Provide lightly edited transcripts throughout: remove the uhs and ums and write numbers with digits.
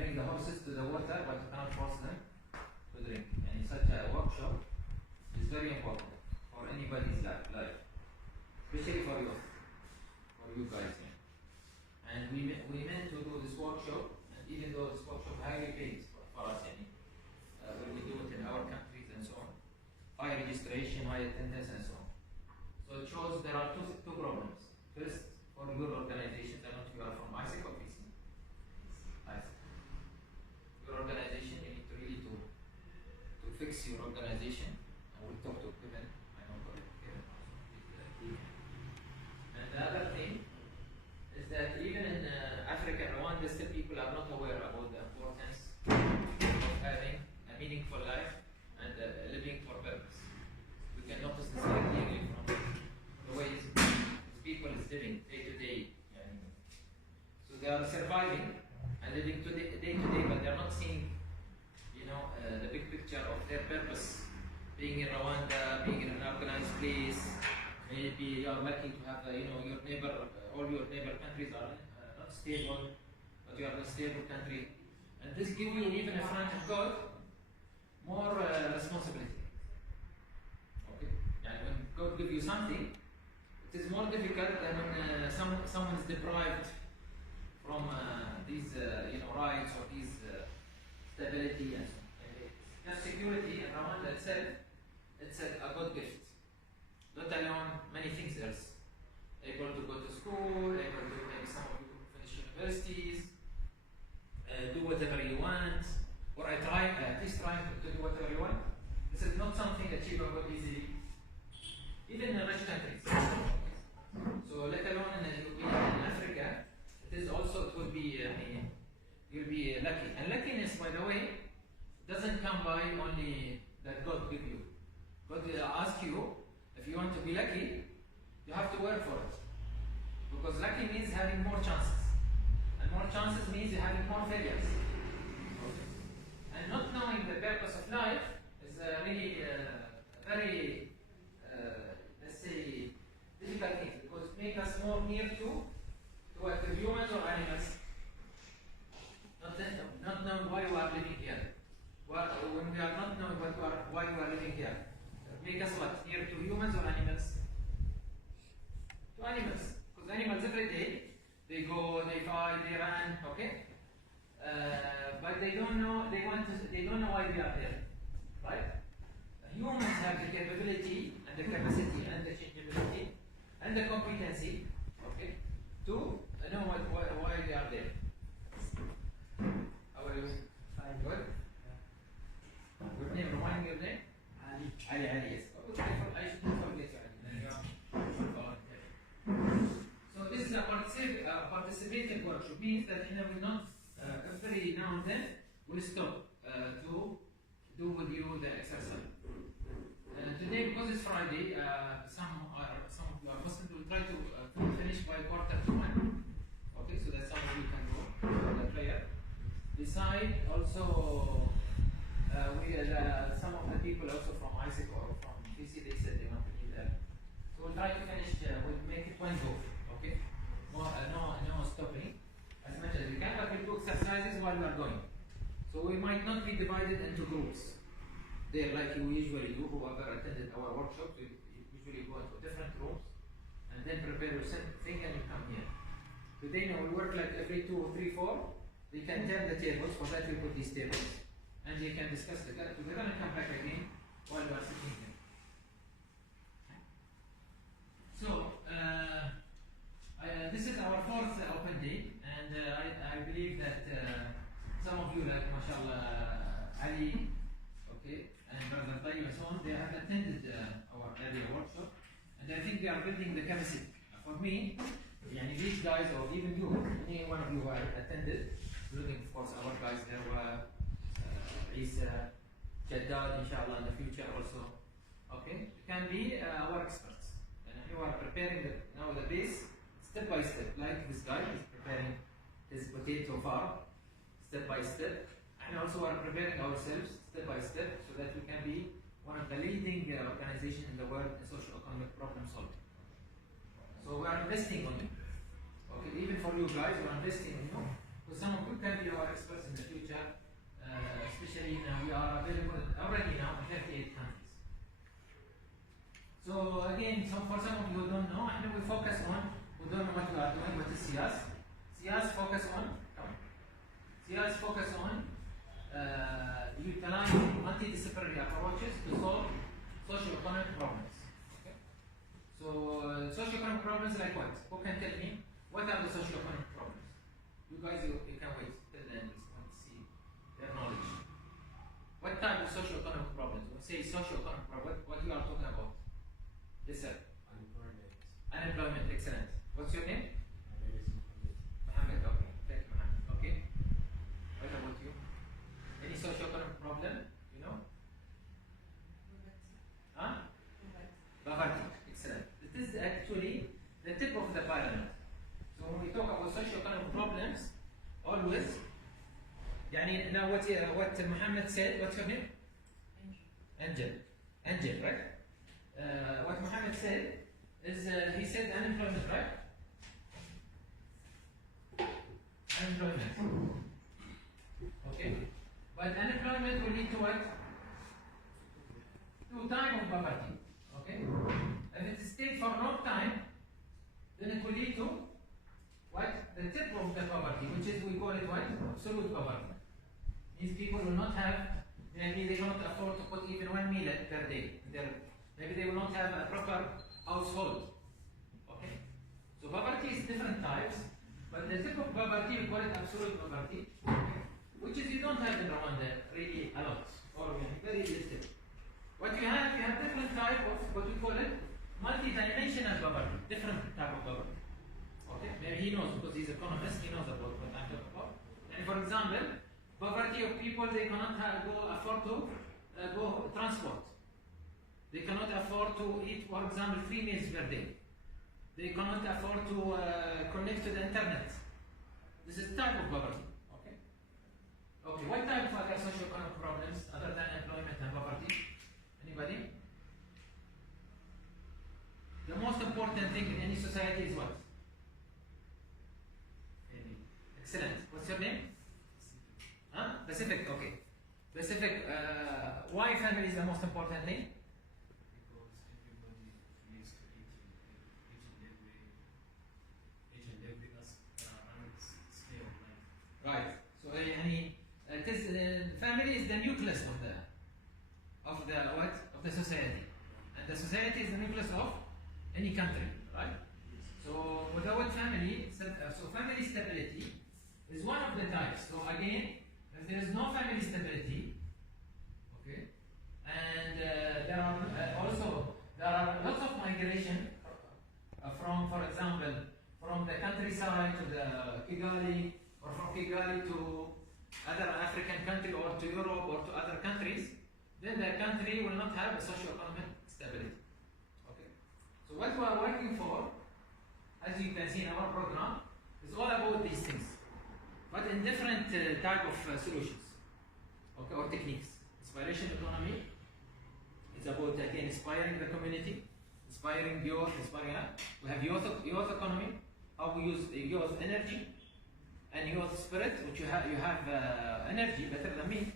bring the horses to the water, but you cannot force them to drink. And such a workshop is very important for anybody's life, especially for you guys. Yeah. And we meant to do this workshop, and even though this workshop highly paid for us, when we do it in our countries and so on, high registration, high attendance, and so on. So it shows there are two problems. First, for your organizations, I don't know if you are from ISIC or PC. ISIC. Your organization, you need to really to fix your organization. And we'll talk to Kevin. I know Kevin. And the other thing is that even in Africa and Rwanda, still people are not aware about the importance of having a meaningful life and living for purpose. We can notice this very clearly from the way people is living day to day. So they are surviving and living day to day, but they are not seeing, the big picture of their purpose. Being in Rwanda, being in an organized place, maybe you are lucky to have, your neighbor, all your neighbor countries are not stable, but you are a stable country. And this gives you, even in front of God, more responsibility. Okay? And when God gives you something, it is more difficult than when someone is deprived from these rights or these stability and so on. Just security in Rwanda itself, it's a good gift. Let alone many things else. Able to go to school, able to maybe some of you finish universities, do whatever you want, or at least trying to do whatever you want. This is not something achievable easily, even in rich countries. So let alone in Africa, it will be, you'll be lucky. And luckiness, by the way, doesn't come by only that God give you. God will ask you, if you want to be lucky, you have to work for it. Because lucky means having more chances. And more chances means having more failures. Okay. And not knowing the purpose of life is really very, let's say, difficult thing. Because it makes us more near to humans or animals. Not knowing why we are living here. When we are not knowing why we are living here, make us what? Near to humans or animals? To animals. Because animals every day, they go, they fight, they run, okay? But they don't know, they don't know why we are there, right? Humans have the capability and the capacity and the changeability and the competency, okay, to know why they are there. How are you? Fine. Good? Good name, remind me your name? Ali, yes. I should forget Ali. So this is a participating workshop. Means that we not every now and then we'll stop to do with you the exercise. Today, because it's Friday, some of you are Muslims will try to finish by 1:45. Okay, so that some of you can go for the prayer. Beside also. Some of the people also from ISIC or from PC, they said they want to be there. So we'll try to finish, we'll make it one go, okay? No stopping as much as we can, but we'll do exercises while we are going. So we might not be divided into groups. There, like you usually do, whoever attended our workshops, we usually go into different rooms and then prepare your thing and you come here. Today, we work like every 2 or 3, 4. We can turn the tables, for that we put these tables. And you can discuss together and come back again while you are sitting here. So, this is our 4th open day, and I believe that some of you, like mashallah, Ali, okay, and Brother Tayyib and so on, they have attended our earlier workshop, and I think they are building the capacity. For me, these guys, or even you, any one of you who attended, including of course our guys, there were Isa, Jaddad, inshallah, in the future also. Okay, you can be our experts. And you are preparing the base step by step, like this guy is preparing his potato farm step by step. And also are preparing ourselves step by step so that we can be one of the leading organizations in the world in socio-economic problem solving. So we are investing on you. Okay, even for you guys, we are investing on you. Because some of you can be our experts in the future. again, for some of you who don't know, and we focus on, who don't know what we are doing, what is SIAS. SIAS focus on, SIAS focus on utilizing multidisciplinary approaches to solve socio-economic problems. Okay? So, socio-economic problems like what? Who can tell me what are the socio-economic problems? You guys, you can wait till the end and see their knowledge. What type of socio-economic problems? When we say socio-economic problems, what you are talking about? Yes, sir. Unemployment. Unemployment, excellent. What's your name? My name is Mohammed. Mohammed, okay. Thank you, Mohammed. Okay. What about you? Any socio-economic problem? You know? Huh? Poverty. Excellent. This is actually the tip of the pyramid. So when we talk about socio-economic problems, always, يعني now what Mohammed said, what's your name? Angel. Angel, right? What Mohammed said is he said unemployment, right? Unemployment. Okay. But unemployment will lead to what? To time of poverty. Okay. If it stays for a long time, then it will lead to what? The tip of the poverty, which is we call it what? Absolute poverty. These people will not have, maybe they cannot afford to put even 1 meal per day. Maybe they will not have a proper household. Okay? So poverty is different types, but the tip of poverty, we call it absolute poverty, okay? Which is you don't have in Rwanda really a lot, or very little. What you have different type of what we call it multi-dimensional poverty, different type of poverty. Okay? Maybe he knows because he's an economist, he knows about what I'm talking about. And for example, poverty of people, they cannot afford to go transport. They cannot afford to eat, for example, 3 meals per day. They cannot afford to connect to the internet. This is type of poverty. Okay. Okay. What type of other socio-economic problems other than employment and poverty? Anybody? The most important thing in any society is what? Excellent. What's your name? Huh? Pacific. Okay. Pacific. Why family is the most important thing? Right. So, family is the nucleus of the society, and the society is the nucleus of any country, right? So, without family, family stability is one of the types. So again, if there is no family stability, okay, and there are lots of migration from, for example, from the countryside to the Kigali, or from Kigali to other African country or to Europe or to other countries, then the country will not have a socio-economic stability. Okay. So what we are working for, as you can see in our program, is all about these things, but in different type of solutions, okay, or techniques. Inspiration economy is about again inspiring the community, inspiring youth, we have youth economy, how we use youth energy and youth spirit, which you have energy better than me,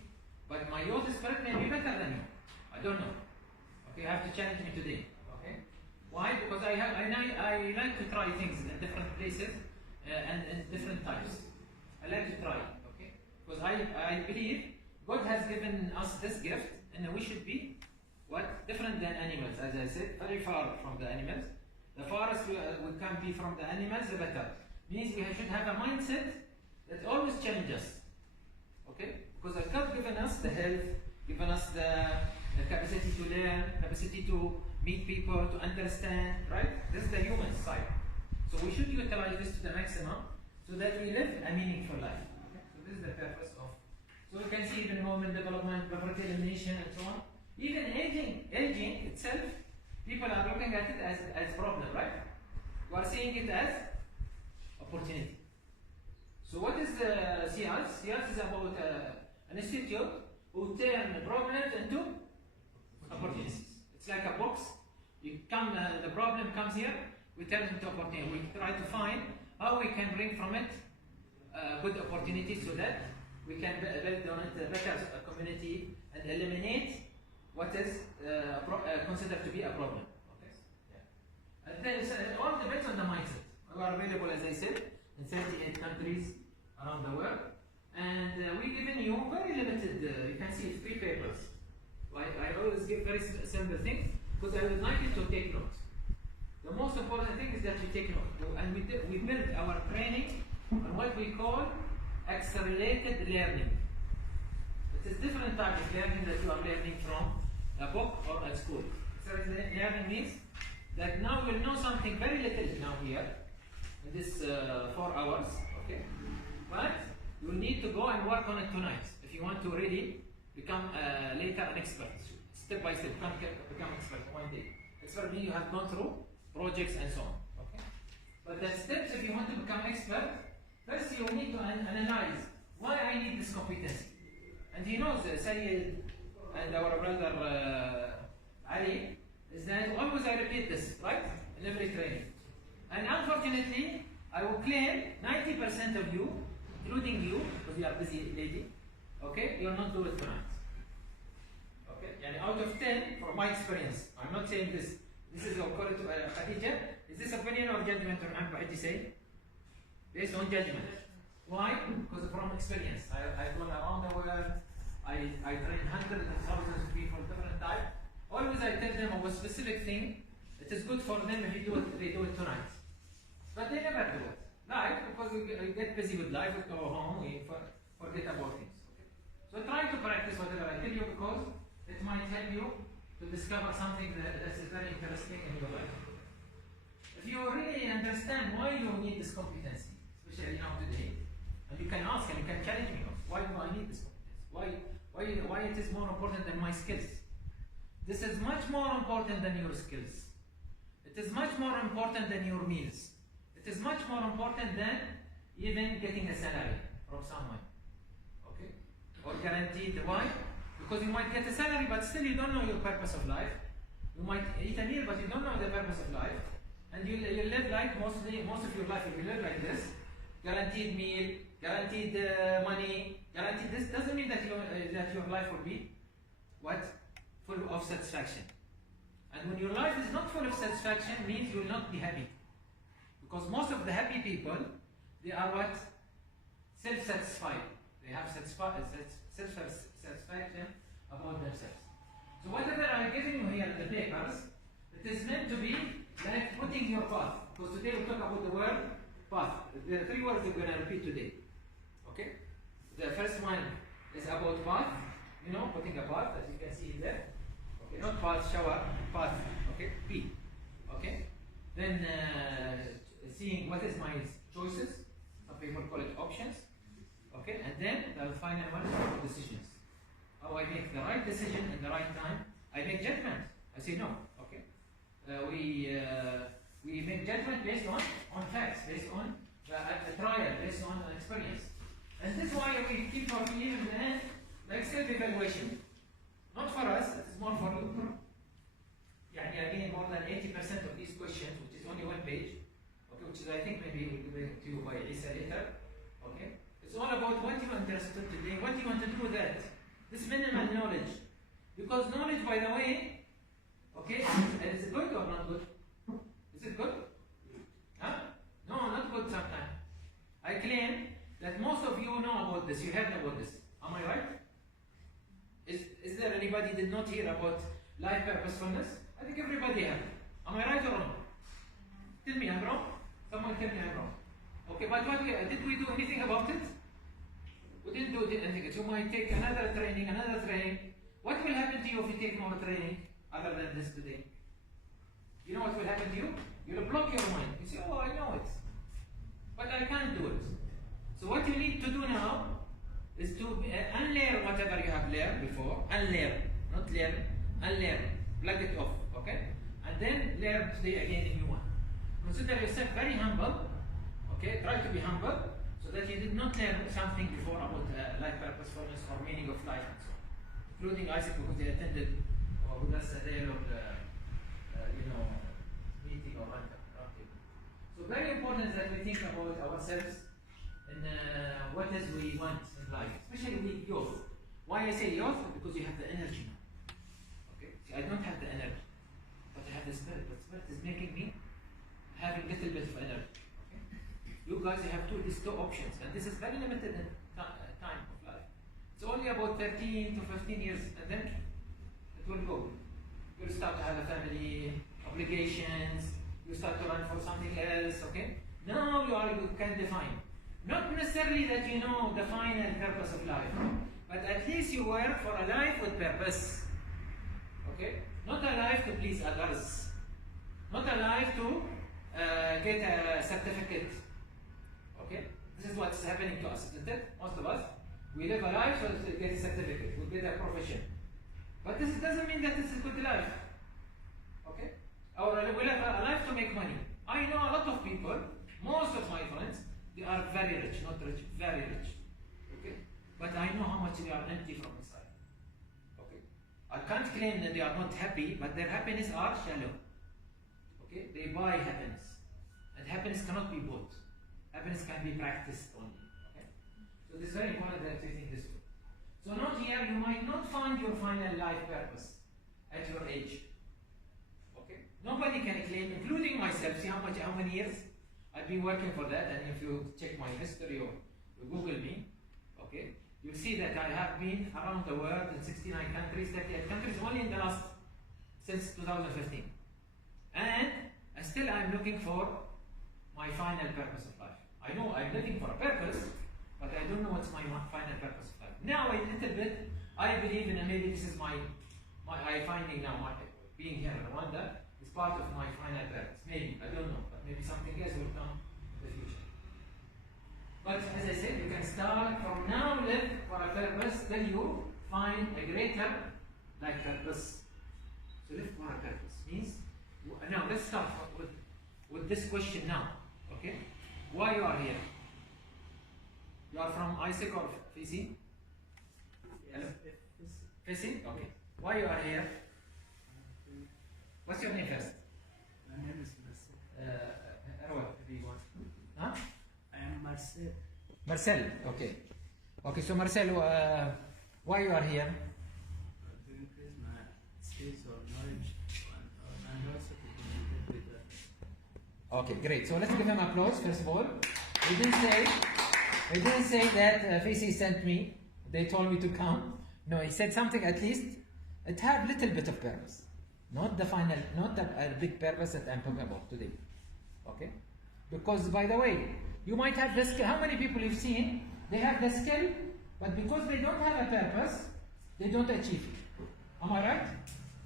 but my youth spirit may be better than you. I don't know. Okay, you have to challenge me today. Okay, why? Because I like to try things in different places and in different types. I like to try. Okay, because I believe God has given us this gift, and we should be what? Different than animals, as I said, very far from the animals. The farthest we can be from the animals, the better. Means we should have a mindset that always challenges us. Okay? Because God given us the health, given us the capacity to learn, capacity to meet people, to understand, right? This is the human side. So we should utilize this to the maximum so that we live a meaningful life. Okay? So this is the purpose of. So you can see even human development, poverty elimination, and so on. Even aging itself, people are looking at it as problem, right? We are seeing it as opportunity. So what is SIAS? SIAS is about an institute who turn problems into opportunities. It's like a box. You come, the problem comes here, we turn it into opportunity. We try to find how we can bring from it good opportunities so that we can build on it a better community and eliminate what is considered to be a problem. Okay? Yeah. it all depends on the mindset. We are available, as I said, in 38 countries around the world. And we've given you very limited, you can see 3 papers. I always give very simple things because I would like you to take notes. The most important thing is that you take notes. And we build our training on what we call accelerated learning. It is different type of learning that you are learning from a book or at school. Accelerated learning means that now you'll know something very little now here in this 4 hours, okay? But you will need to go and work on it tonight if you want to really become later an expert. Step by step, become expert one day. Expert means you have gone through projects and so on, okay? But the steps if you want to become expert, first you need to analyze why I need this competency. And he knows, Sayyid and our brother Ali, is that always I repeat this, right? In every training. And unfortunately, I will claim 90% of you, including you, because you are busy lady, okay, you'll not do it tonight. Okay? And out of 10, from my experience, I'm not saying this, this is according to Khadija, is this opinion or judgment or what you say? Based on judgment. Why? Because from experience. I've gone around the world, I train hundreds of thousands of people, different types. Always I tell them of a specific thing, it is good for them if they do it tonight. But they never do it. Life, because we get busy with life, we go home, we forget about things. Okay? So try to practice whatever I tell you because it might help you to discover something that is very interesting in your life. If you really understand why you need this competency, especially now today, and you can ask and you can challenge me, why do I need this competency? Why it is more important than my skills? This is much more important than your skills. It is much more important than your meals. It is much more important than even getting a salary from someone. Okay? Or guaranteed. Why? Because you might get a salary, but still you don't know your purpose of life. You might eat a meal, but you don't know the purpose of life. And you live like most of your life, if you live like this, guaranteed meal, guaranteed money, guaranteed this, doesn't mean that your life will be what? Full of satisfaction. And when your life is not full of satisfaction, means you will not be happy. Because most of the happy people, they are what? Self-satisfied. They have self-satisfaction about themselves. So whatever I'm giving you here in the papers, it is meant to be like putting your path. Because today we talk about the word path. There are 3 words we're going to repeat today. Okay? The first one is about path. You know, putting a path, as you can see there. Okay, not path, shower, path. Okay, P. Okay? Then seeing what is my choices. Some people call it options. Okay, and then the final one is about decisions. How I make the right decision in the right time. I make judgment. I say no. Okay. We make judgment based on facts, based on a trial, based on experience. And this is why we keep talking even in the end, like self-evaluation. Not for us, it's more for you. Yeah, again, more than 80% of these questions, which is only 1 page, okay, which is I think maybe we'll give it to you by Isa later. Okay? It's all about what you understood today, what you want to do with that. This minimal knowledge. Because knowledge, by the way, okay, is it good or not good? Is it good? Huh? No, not good sometimes. I claim that most of you know about this, you heard about this. Am I right? Is there anybody did not hear about life purposefulness? I think everybody has. Am I right or wrong? Tell me I'm wrong. Someone tell me I'm wrong. Okay, but did we do anything about it? We didn't do anything. You might take another training. What will happen to you if you take more training other than this today? You know what will happen to you? You'll block your mind. You say, oh, I know it. But I can't do it. So what you need to do now is to unlearn whatever you have learned before. Unlearn. Not learn. Unlearn. Plug it off. Okay? And then learn today again a new one. Consider yourself very humble. Okay? Try to be humble so that you did not learn something before about life purposefulness or meaning of life and so on. Including Isaac because they attended with us a day of meeting or roundtable. So very important that we think about ourselves and what is we want in life, especially with youth. Why I say youth? Because you have the energy now. Okay? See, I don't have the energy, but I have the spirit. The spirit is making me having little bit of energy. Okay? You guys have these two options, and this is very limited in time of life. It's only about 13 to 15 years, and then it will go. You'll start to have a family, obligations, you start to run for something else, okay? Now you can define. Not necessarily that you know the final purpose of life, but at least you work for a life with purpose. Okay? Not a life to please others. Not a life to get a certificate. Okay? This is what's happening to us, isn't it? Most of us. We live a life to get a certificate, we get a profession. But this doesn't mean that this is a good life. Okay? Or we live a life to make money. I know a lot of people, most of my friends, they are very rich, not rich, very rich. Okay? But I know how much they are empty from inside. Okay? I can't claim that they are not happy, but their happiness are shallow. Okay? They buy happiness. And happiness cannot be bought. Happiness can be practiced only. Okay? So this is very important that you think this way. So not here, you might not find your final life purpose at your age. Okay? Nobody can claim, including myself, see how many years I've been working for that, and if you check my history or you Google me, okay, you'll see that I have been around the world in 69 countries, 38 countries, only in the last, since 2015. And still I'm looking for my final purpose of life. I know I'm looking for a purpose, but I don't know what's my final purpose of life. Now a little bit, I believe in, and maybe this is my finding now, being here in Rwanda, is part of my final purpose. Maybe, I don't know, but maybe something else will come in the future. But as I said, you can start from now, live for a purpose, till you find a greater like purpose. So live for a purpose means, now let's start with this question now, okay? Why you are here? You are from ISIC or FISI? Hello? FISI? Okay. Why you are here? What's your name first? My name is Marcel. Erwa. Huh? I am Marcel. Marcel, okay. Okay, so Marcel, why you are here? To increase my skills or knowledge and also to communicate with others. Okay, great. So let's give him applause, first of all. He didn't say that FISI sent me, they told me to come. No, he said something at least, it had little bit of purpose. Not the final, not the big purpose that I'm talking about today. Okay? Because, by the way, you might have the skill. How many people you've seen, they have the skill, but because they don't have a purpose, they don't achieve it. Am I right?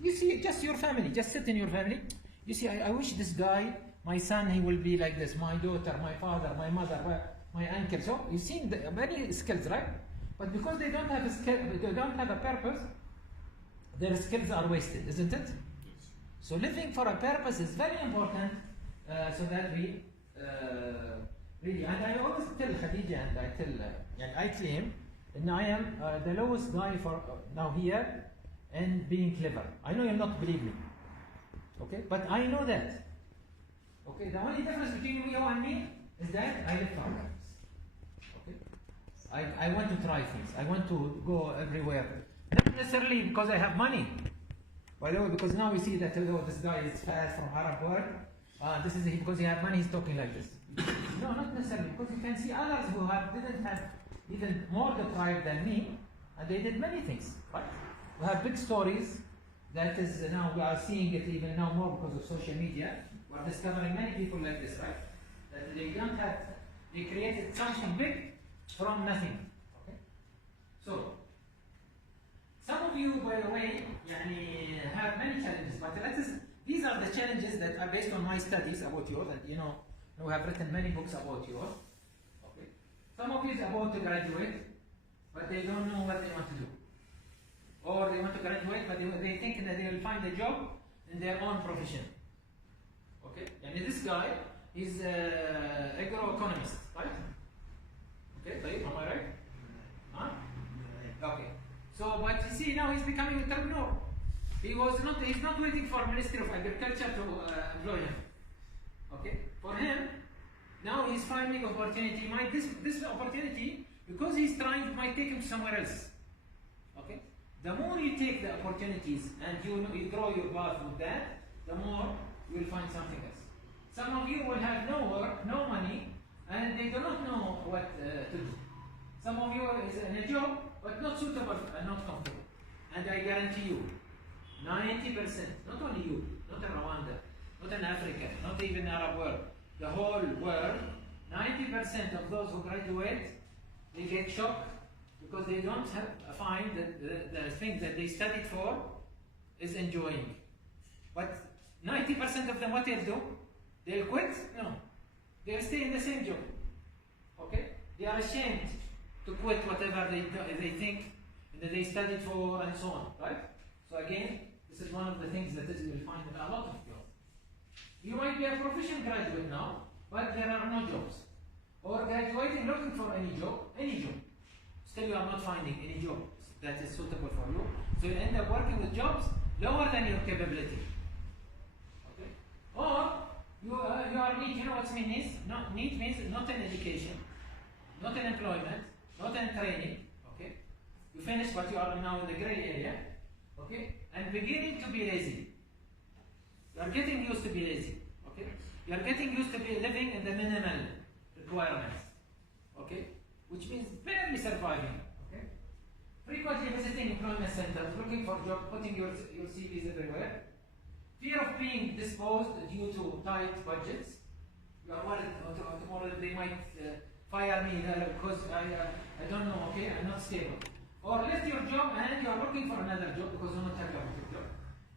You see, just your family, just sit in your family. You see, I wish this guy, my son, he will be like this, my daughter, my father, my mother, my uncle. So, you've seen many skills, right? But because they don't have a skill, they don't have a purpose, their skills are wasted, isn't it? So living for a purpose is very important, so that we really, and I always tell Khadija, and I claim, and I am the lowest guy for now here in being clever. I know you'll not believe me, okay? But I know that. Okay, the only difference between you and me is that I live for a purpose. Okay, I want to try things. I want to go everywhere, not necessarily because I have money. By the way, because now we see that this guy is fast from Arab world. This is because he has money, he's talking like this. No, not necessarily, because you can see others who didn't have even more deprived than me, and they did many things, right? We have big stories that is now we are seeing it even now more because of social media. We are discovering many people like this, right? That they created something big from nothing. Okay? So, some of you, by the way, have many challenges, but these are the challenges that are based on my studies about yours, and we have written many books about yours. Okay. Some of you is about to graduate, but they don't know what they want to do. Or they want to graduate, but they think that they will find a job in their own profession. Okay? And this guy is an agroeconomist, right? Okay, am I right? Huh? Okay. So, but you see, now he's becoming an entrepreneur. He's not waiting for Ministry of Agriculture to employ him. Okay? For him, now he's finding opportunity. This opportunity, because he's trying, might take him somewhere else. Okay? The more you take the opportunities and you grow your path with that, the more you will find something else. Some of you will have no work, no money, and they do not know what to do. Some of you is in a job, but not suitable and not comfortable. And I guarantee you, 90%, not only you, not in Rwanda, not in Africa, not even Arab world, the whole world, 90% of those who graduate, they get shocked because they don't find that the thing that they studied for is enjoying. But 90% of them, what they'll do? They'll quit? No. They'll stay in the same job. Okay? They are ashamed to quit whatever they think that they studied for and so on. Right? So again, this is one of the things that you will find in a lot of jobs. You might be a proficient graduate now, but there are no jobs. Or graduating looking for any job. Still you are not finding any job that is suitable for you. So you end up working with jobs lower than your capability. Okay? Or you are neat. You know what neat means? Neat means not in education, not in employment, not in training. Okay? You finish, but you are now in the gray area. Okay? And beginning to be lazy. You are getting used to be lazy. Okay? You are getting used to be living in the minimal requirements. Okay? Which means barely surviving. Okay? Frequently visiting employment centers, looking for jobs, putting your CVs everywhere. Fear of being disposed due to tight budgets. You are worried tomorrow they might fire me because I don't know, okay, I'm not stable. Or left your job and you are looking for another job because you're not happy about your job.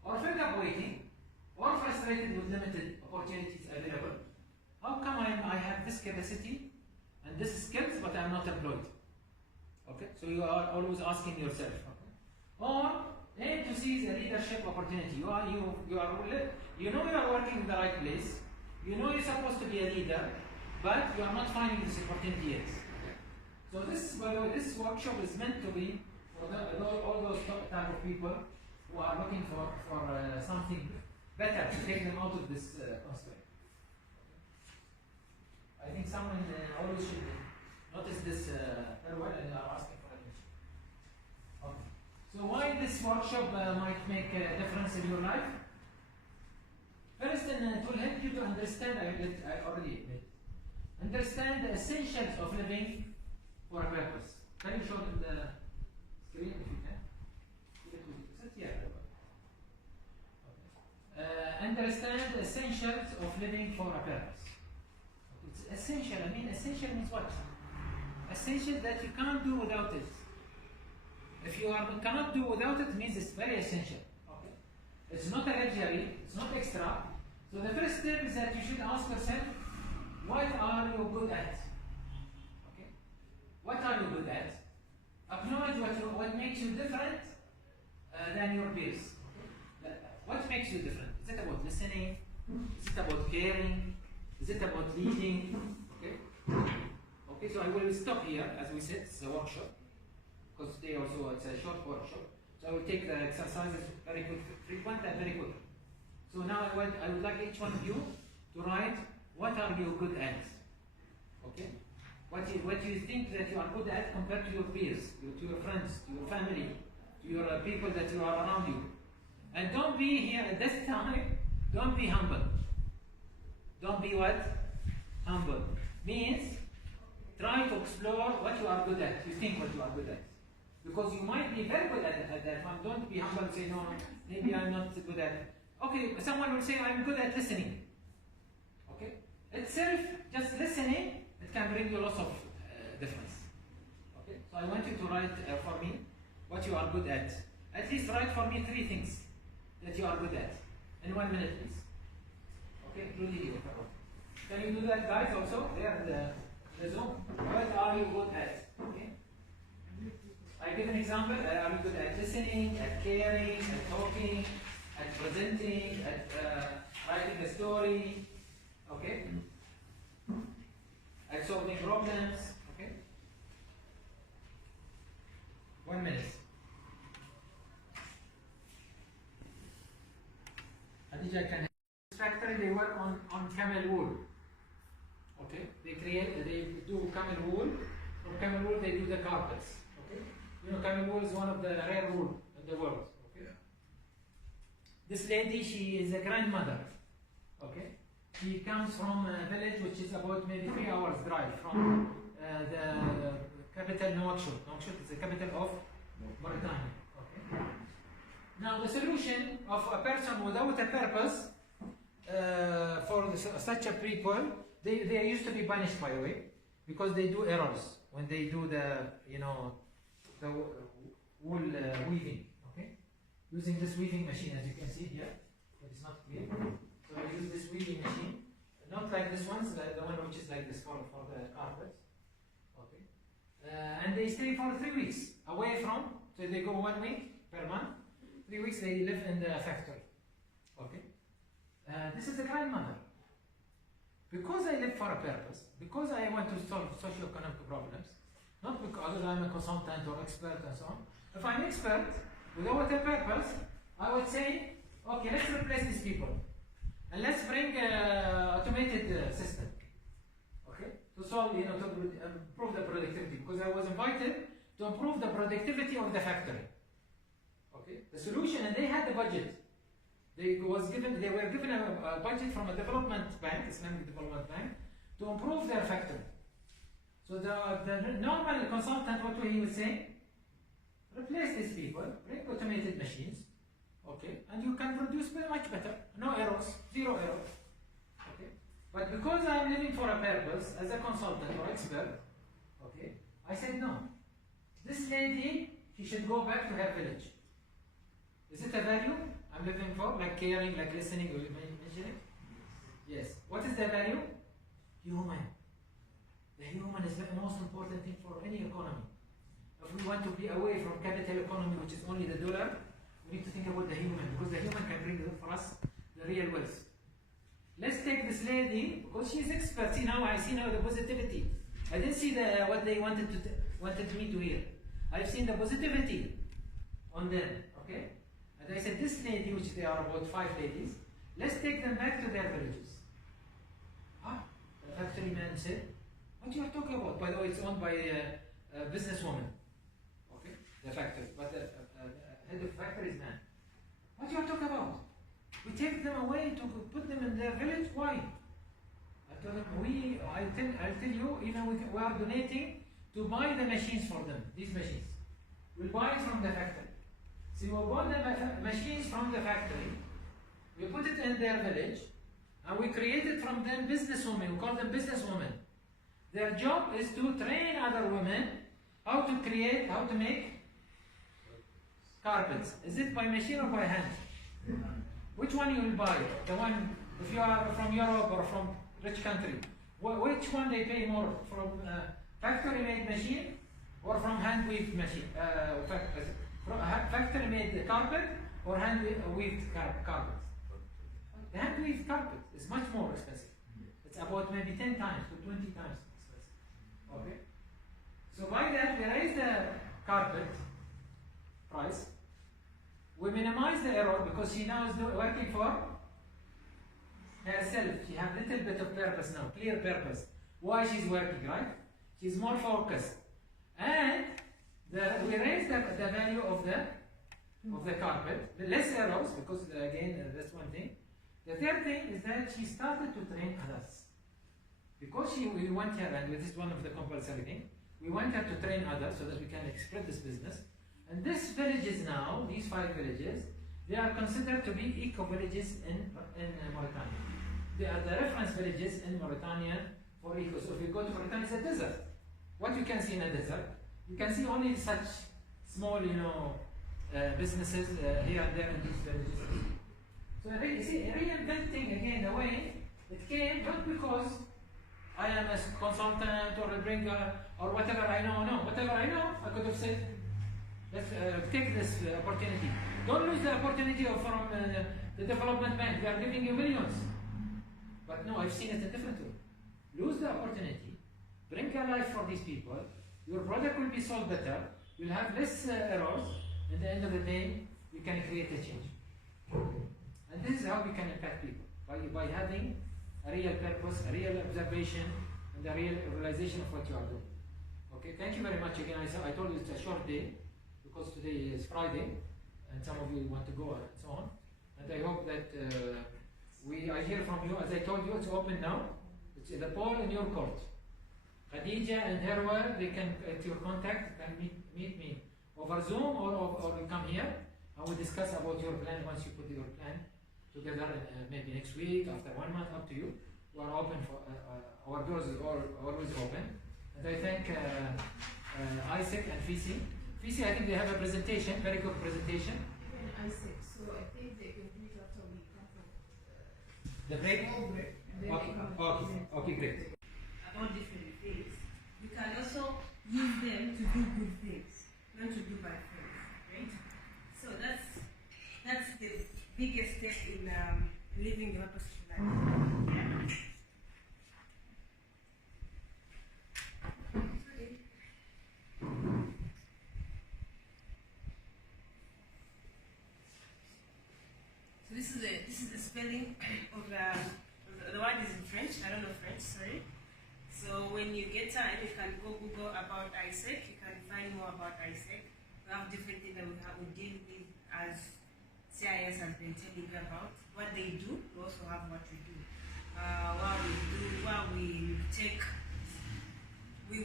Or fed up waiting. Or frustrated with limited opportunities available. How come I have this capacity and this skills but I'm not employed? Okay, so you are always asking yourself. Okay? Or aim to seize a leadership opportunity. You know you are working in the right place. You know you're supposed to be a leader, but you are not finding this opportunity yet. Okay? So this, by the way, this workshop is meant to be for all those type of people who are looking for something better to take them out of this constraint. I think someone always should notice this very well and are asking for admission. Okay. So why this workshop might make a difference in your life? First, it will help you to understand, I already did, understand the essentials of living for a purpose. Can you show them the screen if you can? Sit here. Okay. Understand the essentials of living for a purpose. It's essential. I mean, essential means what? Essential that you can't do without it. If you cannot do without it, means it's very essential. Okay? It's not a luxury, it's not extra. So the first step is that you should ask yourself, what are you good at? Okay? What are you good at? Acknowledge what makes you different than your peers. Okay? What makes you different? Is it about listening? Is it about caring? Is it about leading? Okay? Okay, so I will stop here, as we said, it's a workshop. Because today also it's a short workshop. So I will take the exercises very quick, frequent and very quick. So now I would like each one of you to write, what are you good at? Okay? What do you think that you are good at compared to your peers, to your friends, to your family, to your people that you are around you? And don't be here at this time, don't be humble. Don't be what? Humble. Means, try to explore what you are good at. You think what you are good at. Because you might be very good at that one. Don't be humble and say, no, maybe I'm not good at it. Okay, someone will say, I'm good at listening. Okay? Itself, just listening, it can bring you lots of difference. Okay? So I want you to write for me what you are good at. At least write for me 3 things that you are good at. In 1 minute, please. Okay, including you. Can you do that, guys, also? There in the Zoom. What are you good at? Okay. I give an example. Are you good at listening, at caring, at talking, at presenting, at writing a story? Okay. At solving problems. Okay. 1 minute. Adija can. Factory, they work on camel wool. Okay, they do camel wool. From camel wool, they do the carpets. Okay, you know camel wool is one of the rare wool in the world. Okay, this lady, she is a grandmother. Okay, She comes from a village which is about maybe 3 hours drive from the capital Nouakchott. Nouakchott is the capital of Mauritania. Okay. Now the solution of a person without a purpose for such a people, they used to be punished, by the way, because they do errors when they do the the wool weaving. Okay, using this weaving machine, as you can see here, but it's not clear. So I use this weaving machine, not like this one, the one which is like this for the carpets. Okay, and they stay for 3 weeks away from. So they go 1 week per month. 3 weeks they live in the factory. Okay, this is the grandmother. Because I live for a purpose, because I want to solve socio-economic problems, not because I'm a consultant or expert and so on. If I'm expert without a purpose, I would say, okay, let's replace these people. And let's bring automated system, okay, to solve, to improve the productivity. Because I was invited to improve the productivity of the factory. Okay, the solution, and they had the budget. They were given a budget from a development bank, Islamic Development Bank, to improve their factory. So the normal consultant, what he would say, replace these people, bring automated machines. Okay, and you can produce much better, no errors, 0 errors. Okay, but because I am living for a purpose as a consultant or expert, okay, I said no. This lady, she should go back to her village. Is it a value I'm living for, like caring, like listening, or mentioning? Yes. What is the value? Human. The human is the most important thing for any economy. If we want to be away from capital economy, which is only the dollar, we need to think about the human, because the human can bring for us the real wealth. Let's take this lady, because she's expert. See now, I see now the positivity. I didn't see what they wanted me to hear. I've seen the positivity on them. Okay, and I said, this lady, which they are about 5 ladies, let's take them back to their villages. The factory man said, what you are talking about? By the way, it's owned by a businesswoman. Okay, the factory, but the head of factory is man. What you are talking about? We take them away to put them in their village. Why? I told them, I'll tell you, we are donating to buy the machines for them. These machines, we'll buy it from the factory. So we bought the machines from the factory. We put it in their village, and we created from them businesswomen. We call them businesswomen. Their job is to train other women how to make carpets. Is it by machine or by hand? Which one you will buy? The one, if you are from Europe or from rich country, which one they pay more? From factory-made machine or from hand-weaved machine? Factory-made carpet or hand-weaved carpet? The hand-weaved carpet is much more expensive. It's about maybe 10 times to 20 times expensive. Okay? So by that, we raise the carpet price. We minimize the error because she now is working for herself. She has a little bit of purpose now, clear purpose. Why she's working, right? She's more focused. And we raise the value of the carpet. Less errors, because again, that's one thing. The third thing is that she started to train others. Because we want her, and this is one of the compulsory things, we want her to train others so that we can spread this business. And these villages now, these 5 villages, they are considered to be eco-villages in Mauritania. They are the reference villages in Mauritania for eco. So if you go to Mauritania, it's a desert. What you can see in a desert, you can see only such small, businesses here and there in these villages. So you see, reinventing again the way it came, not because I am a consultant or a bringer or whatever I know. No, whatever I know, I could have said, let's take this opportunity. Don't lose the opportunity from the development bank. They are giving you millions. But no, I've seen it a different way. Lose the opportunity, bring a life for these people, your product will be sold better, you'll have less errors, and at the end of the day, you can create a change. And this is how we can impact people, by having a real purpose, a real observation, and a real realization of what you are doing. Okay, thank you very much again. I told you it's a short day, because today is Friday, and some of you want to go and so on. And I hope that I hear from you. As I told you, it's open now. It's the ball in your court. Khadija and Herwa, they can, at your contact, can meet me over Zoom or come here, and we discuss about your plan once you put your plan together, maybe next week, after 1 month, up to you. We are open for, our doors are always open. And I thank Isaac and Fisi. Fisi, I think they have a presentation, very good presentation. Even Isaac, so I think they can do it after we come from The break? small break. And then Okay, they come okay, okay, great. About different things. You can also use them to do good things, not to do bad things, right? So that's the biggest step in living your purposeful life. Yeah. So this is the spelling of the word is in French. I don't know French, sorry. So when you get time, you can go Google about Isaac. You can find more about Isaac. We have different things that we deal with as SIAS has been telling you about. What they do, we also have what we do. We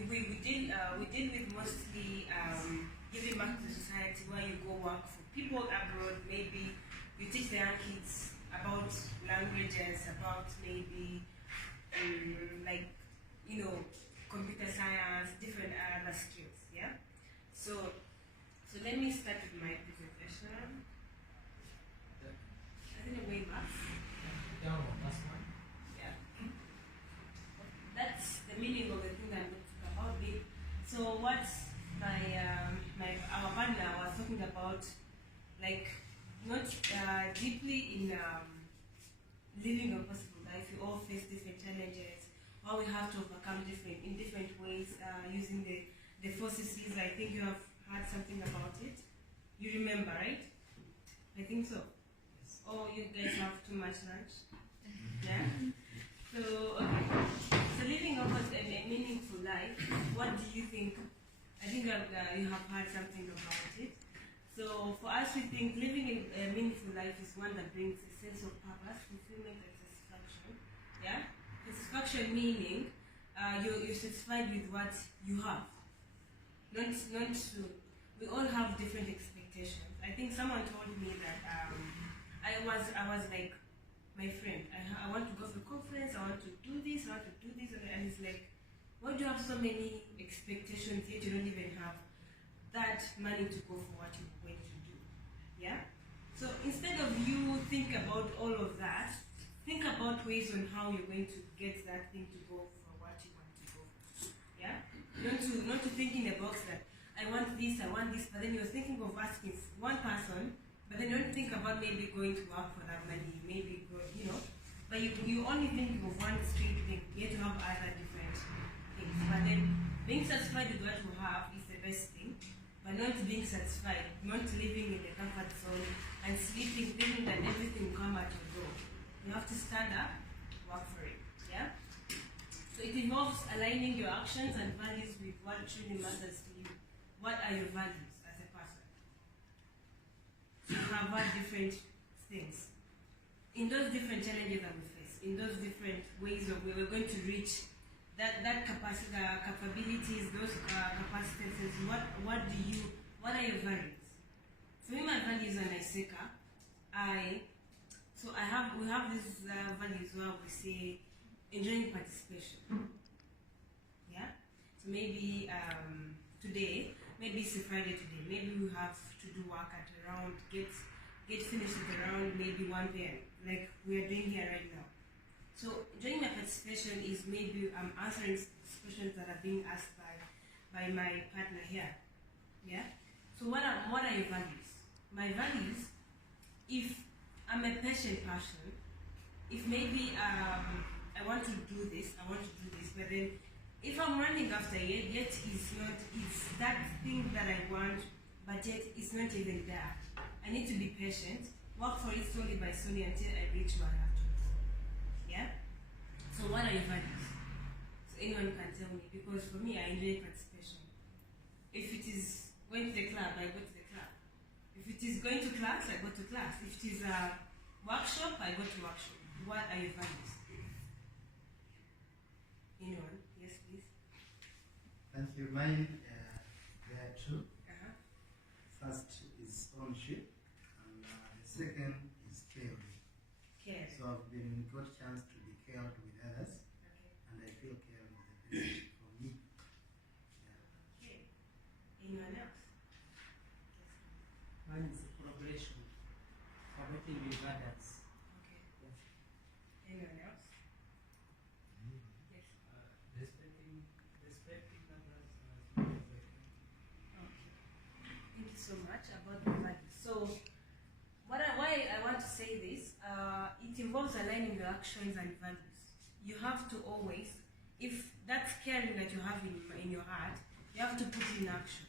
deal with mostly giving back to the society where you go work for people abroad. Maybe you teach the young kids about languages, about maybe like, you know, computer science, different other skills, yeah? So let me start with my presentation. I think I'm going back. Down, last one. Yeah. That's the meaning of the thing that I'm going to talk about. So what our partner was talking about, like, not deeply in living a possible life. We all face different challenges, or we have to overcome in different ways, using the 4 Cs. I think you have heard something about it. You remember, right? I think so. Yes. Oh, you guys have too much lunch? Yeah? So, okay. So living a meaningful life, what do you think? I think you have heard something about it. So for us, we think living a meaningful life is one that brings a sense of purpose, fulfillment, and satisfaction. Yeah? Satisfaction meaning you're satisfied with what you have. Not to, we all have different expectations. I think someone told me that I was like, my friend, I want to go to a conference, I want to do this, and it's like, why do you have so many expectations yet you don't even have that money to go for what you're going to do? Yeah? So instead of you think about all of that, think about ways on how you're going to get that thing to go for what you want to go for. Yeah? Not to think in a box that I want this, but then you're thinking of asking one person, but then don't think about maybe going to work for that money, maybe go, you know, but you only think of one straight thing. You have to have other different things. But then being satisfied with what you have is the best thing, but not being satisfied, not living in the comfort zone and sleeping, thinking that everything will come at your door. You have to stand up, work for it. Yeah? So it involves aligning your actions and values with what truly matters to you. What are your values as a person? So you have had different things. In those different challenges that we face, in those different ways of where we're going to reach that capacity, capabilities, those capacities, what are your values? For me, my values are Naiseka. We have these values where we say enjoying participation. Yeah? So maybe today, maybe it's a Friday today, maybe we have to do work at around, get finished at around maybe 1 p.m. like we are doing here right now. So during my participation is maybe I'm answering questions that are being asked by my partner here. Yeah? So what are your values? My values, if I'm a patient person, if maybe I want to do this, but then if I'm running after it, yet it's that thing that I want, but yet it's not even there. I need to be patient, work for it slowly by slowly until I reach where I have to go. Yeah? So what are your values? So anyone can tell me, because for me, I enjoy participation. If it is going to the club, I go to the club. If it is going to class, I go to class. If it is a workshop, I go to workshop. what are your values? Anyone? Yes, please. Thank you. Mine, there are two. Uh-huh. First is ownership, and the second is caring. Care. So I've been got chance to be cared with others, Okay. and I feel caring is the best for me. Okay. Anyone else? Mine is collaboration, working with others. Okay. Yes. Anyone else? Yes. Respecting others as much as I can. Okay. Thank you so much about the values. So, why I want to say this, it involves aligning your actions and values. You have to always, if that's caring that you have in your heart, you have to put it in action.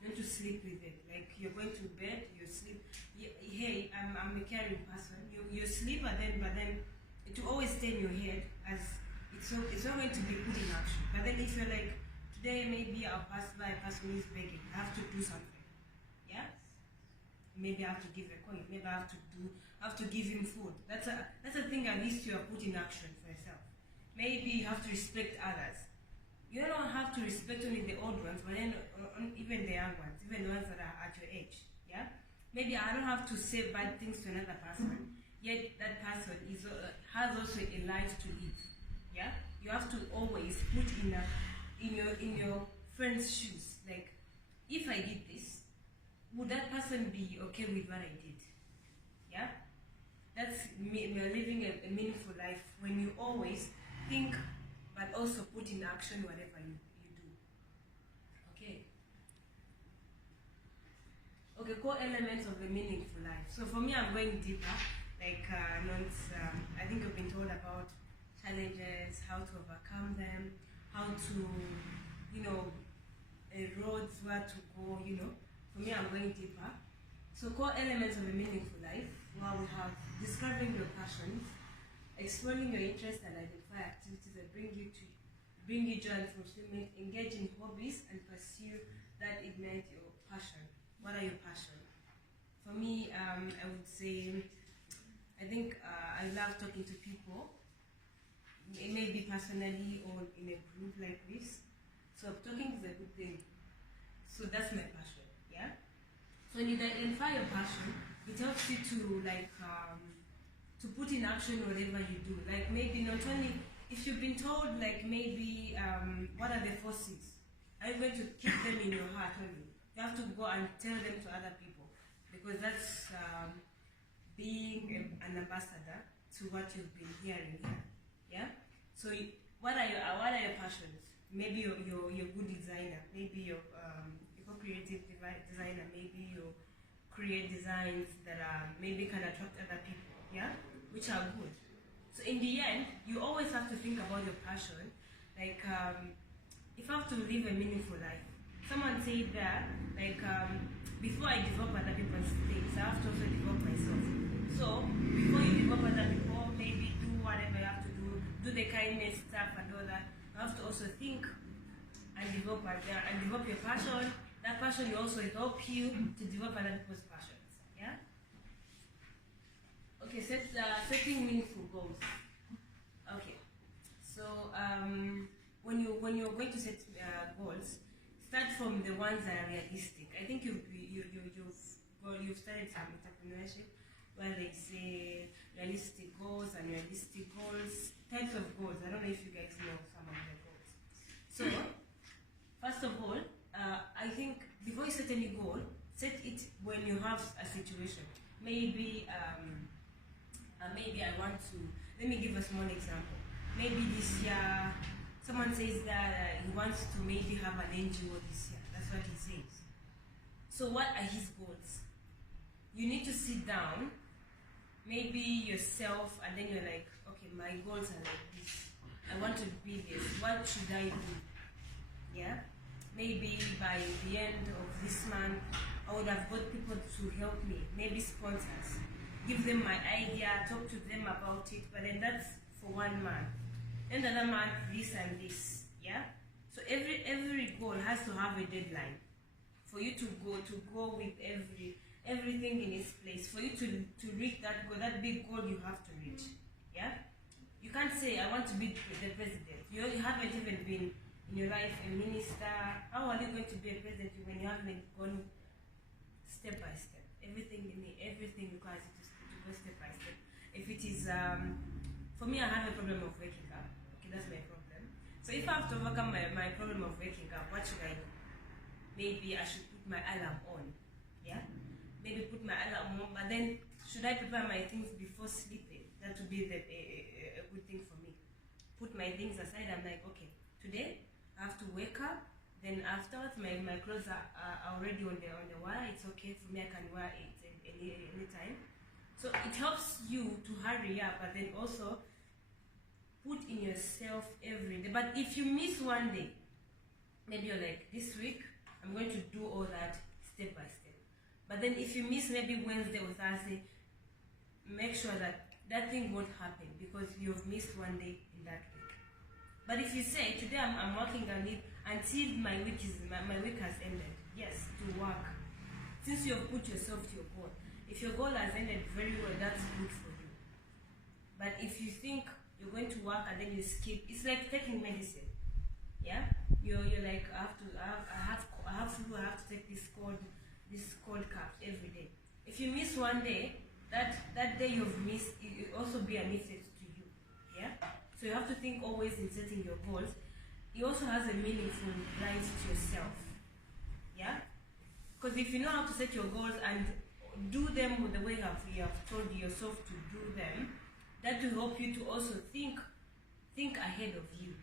You want to sleep with it. Like you're going to bed, you sleep. Hey, I'm a caring person. You sleep, but then it will always stay in your head as it's not going to be put in action. But then if you're like, today maybe I'll pass by a person who is begging, I have to do something. Yeah? Maybe I have to give a coin. Maybe I have to give him food. That's a thing at least you are put in action for yourself. Maybe you have to respect others. You don't have to respect only the old ones, but then even the young ones, even the ones that are at your age. Yeah? Maybe I don't have to say bad things to another person, yet that person has also a life to live. Yeah? You have to always put in your friend's shoes. Like, if I did this, would that person be okay with what I did? Yeah? That's living a meaningful life when you always think but also put in action whatever you do. Okay. Okay, core elements of a meaningful life. So for me, I'm going deeper. Like, I think I've been told about challenges, how to overcome them, how to, roads where to go, For me, I'm going deeper. So core elements of a meaningful life, well, we have discovering your passions, exploring your interests and identify activities that bring you joy and fulfillment, engage in hobbies and pursue that ignite your passion. What are your passions? For me, I would say, I think I love talking to people. It may be personally or in a group like this. So talking is a good thing. So that's my passion, yeah? So when you identify your passion, it helps you to to put in action whatever you do. Like maybe not only, if you've been told like maybe what are the forces, are you going to keep them in your heart only? You have to go and tell them to other people, because that's being an ambassador to what you've been hearing here. Yeah. So what are your passions? Maybe you're a good designer. Maybe you're a creative designer. Maybe you create designs that maybe can attract other people. Yeah, which are good. So in the end, you always have to think about your passion. Like, if I have to live a meaningful life, someone said that, like, before I develop other people's things, I have to also develop myself. So, before you develop other people, maybe do whatever you have to do the kindness stuff and all that, you have to also think and develop your passion. That passion will also help you to develop other people's passions. Yeah? Okay, setting meaningful goals. Okay, so when you're going to set goals, start from the ones that are realistic. I think you've studied some entrepreneurship where they say realistic goals and realistic goals, types of goals. I don't know if you guys know some of the goals. So first of all, I think before you set any goal, set it when you have a situation. Maybe I want to, let me give a small example. Maybe this year, someone says that he wants to maybe have an NGO this year. That's what he says. So what are his goals? You need to sit down, maybe yourself, and then you're like, okay, my goals are like this. I want to be this. What should I do? Yeah? Maybe by the end of this month, I would have got people to help me, maybe sponsors. Give them my idea, talk to them about it, but then that's for 1 month. Then another month, this and this, yeah? So every goal has to have a deadline for you to go with every, everything in its place for you to reach that goal, that big goal you have to reach. Yeah, you can't say I want to be the president. You haven't even been in your life a minister. How are you going to be a president when you haven't gone step by step? Everything requires you to go step by step. If it is for me, I have a problem of waking up. Okay, that's my problem. So if I have to overcome my problem of waking up, what should I do? Maybe I should put my alarm on. Yeah? Maybe put my alarm on, but then should I prepare my things before sleeping? That would be a good thing for me. Put my things aside. I'm like, okay, today I have to wake up. Then afterwards, my clothes are already on the wire. It's okay for me. I can wear it any time. So it helps you to hurry up, but then also put in yourself every day. But if you miss one day, maybe you're like, this week I'm going to do all that step by step. But then if you miss maybe Wednesday or Thursday, make sure that that thing won't happen because you've missed one day in that week. But if you say, today I'm working on it until my week has ended, yes, to work. Since you've put yourself to your goal. If your goal has ended very well, that's good for you. But if you think you're going to work and then you skip, it's like taking medicine. Yeah? You're like, I have to take this cold cup every day. If you miss one day, that day you've missed, it will also be a message to you. Yeah? So you have to think always in setting your goals. It also has a meaningful life to yourself. Yeah? Because if you know how to set your goals and do them the way you have told yourself to do them, that will help you to also think ahead of you.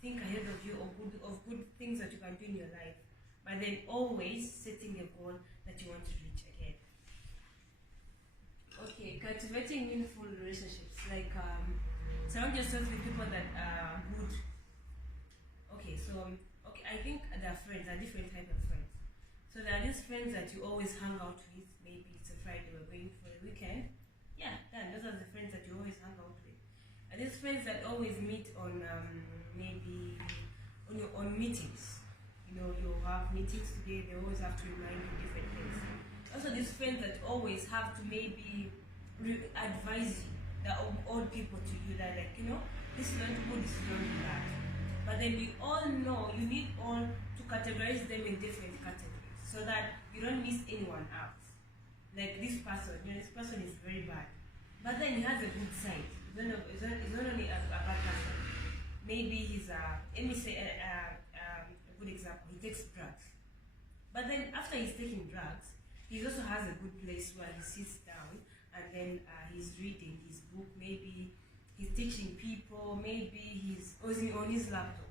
Think ahead of you of good things that you can do in your life. But then always setting a goal that you want to reach ahead. Okay, cultivating meaningful relationships. Like surround yourself with people that are good. Okay, I think there are friends, there are different types of friends. So there are these friends that you always hang out with. Maybe it's a Friday, we're going for the weekend. Yeah, then those are the friends that you always hang out with. And these friends that always meet on maybe on meetings. You know, you have meetings today, they always have to remind you different things. Also these friends that always have to maybe advise you, that old people to you, that like, you know, this is not good, this is not bad. But then we all know you need all to categorize them in different categories so that you don't miss anyone out. Like this person, you know, this person is very bad. But then he has a good side. It's not only a bad person. Maybe he's let me say a good example, he takes drugs. But then after he's taking drugs, he also has a good place where he sits down and then he's reading his book, maybe he's teaching people, maybe he's on his laptop.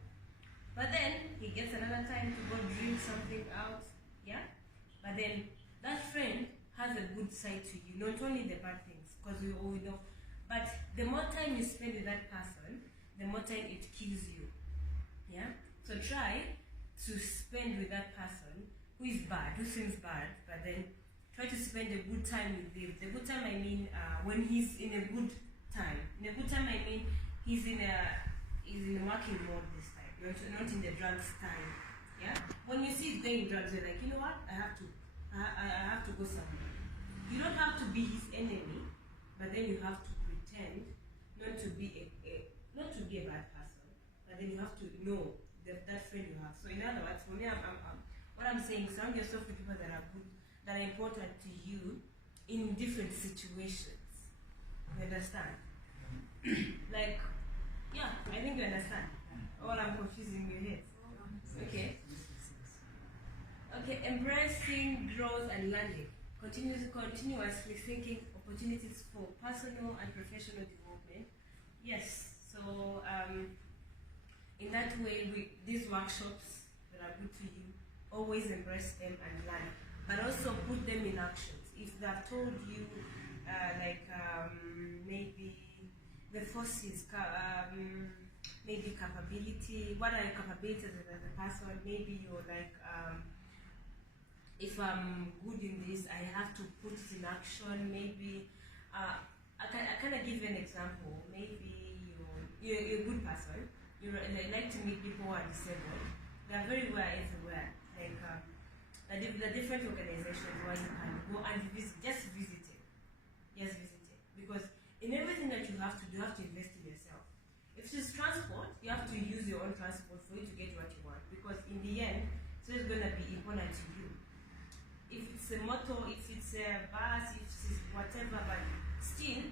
But then he gets another time to go drink something out, yeah? But then that friend has a good side to you, not only the bad things, because we all know, but the more time you spend with that person, the more time it kills you, yeah? So try to spend with that person who is bad, who seems bad, but then try to spend a good time with him. The good time I mean when he's in a good time. In a good time I mean he's in a working mode this time, not in the drugs time. Yeah? When you see it going drugs, you're like, you know what? I have to go somewhere. You don't have to be his enemy, but then you have to pretend not to be a bad person. But then you have to know that friend you have. So in other words, for me, what I'm saying, surround yourself with people that are good, that are important to you in different situations. You understand? Like, yeah, I think you understand. All I'm confusing your head. Okay. Okay, embracing growth and learning. Continuously thinking opportunities for personal and professional development. Yes, so in that way, these workshops that are good to you, always embrace them and learn, but also put them in actions. If they've told you, maybe the forces, maybe capability, what are your capabilities as a person? Maybe you're like, if I'm good in this, I have to put it in action. Maybe, I kind of give you an example. Maybe you're a good person. You like to meet people who are disabled. They are very well everywhere. Like the different organizations where you can go and visit you have to use your own transport for you to get what you want, because in the end, so it's gonna be important to you. If it's a motor, if it's a bus, if it's whatever, but still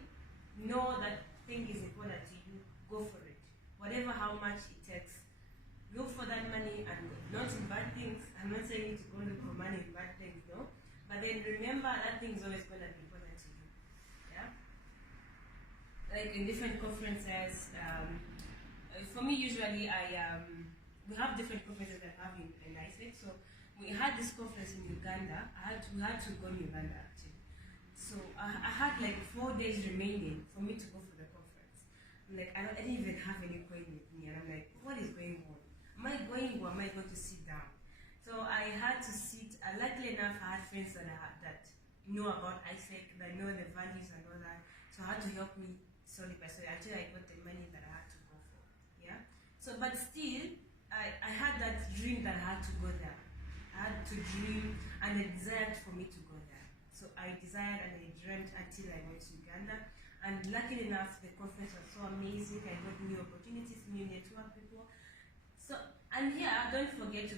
know that thing is important to you, go for it. Whatever how much it takes. Look for that money and not in bad things. I'm not saying to go look for money in bad things, no. But then remember that thing is always gonna be important to you. Yeah? Like in different conferences, for me usually we have different conferences that I have in ISEC. So we had this conference in Uganda. We had to go to Uganda actually. So I had like 4 days remaining for me to go for the conference. I'm like, I didn't even have any coin with me, and I'm like, what is going on? Am I going or am I going to sit down? So I had to sit. Luckily enough, I had friends that know about ISEC, that know the values and all that. So I had to help me slowly by slowly until I got the money that I had to go for. Yeah. So, but still, I had that dream that I had to go there. I had to dream and a desire for me to go there. So I desired and I dreamt until I went to Uganda. And luckily enough, the conference was so amazing. I got new opportunities, new network people. So, and here, don't forget to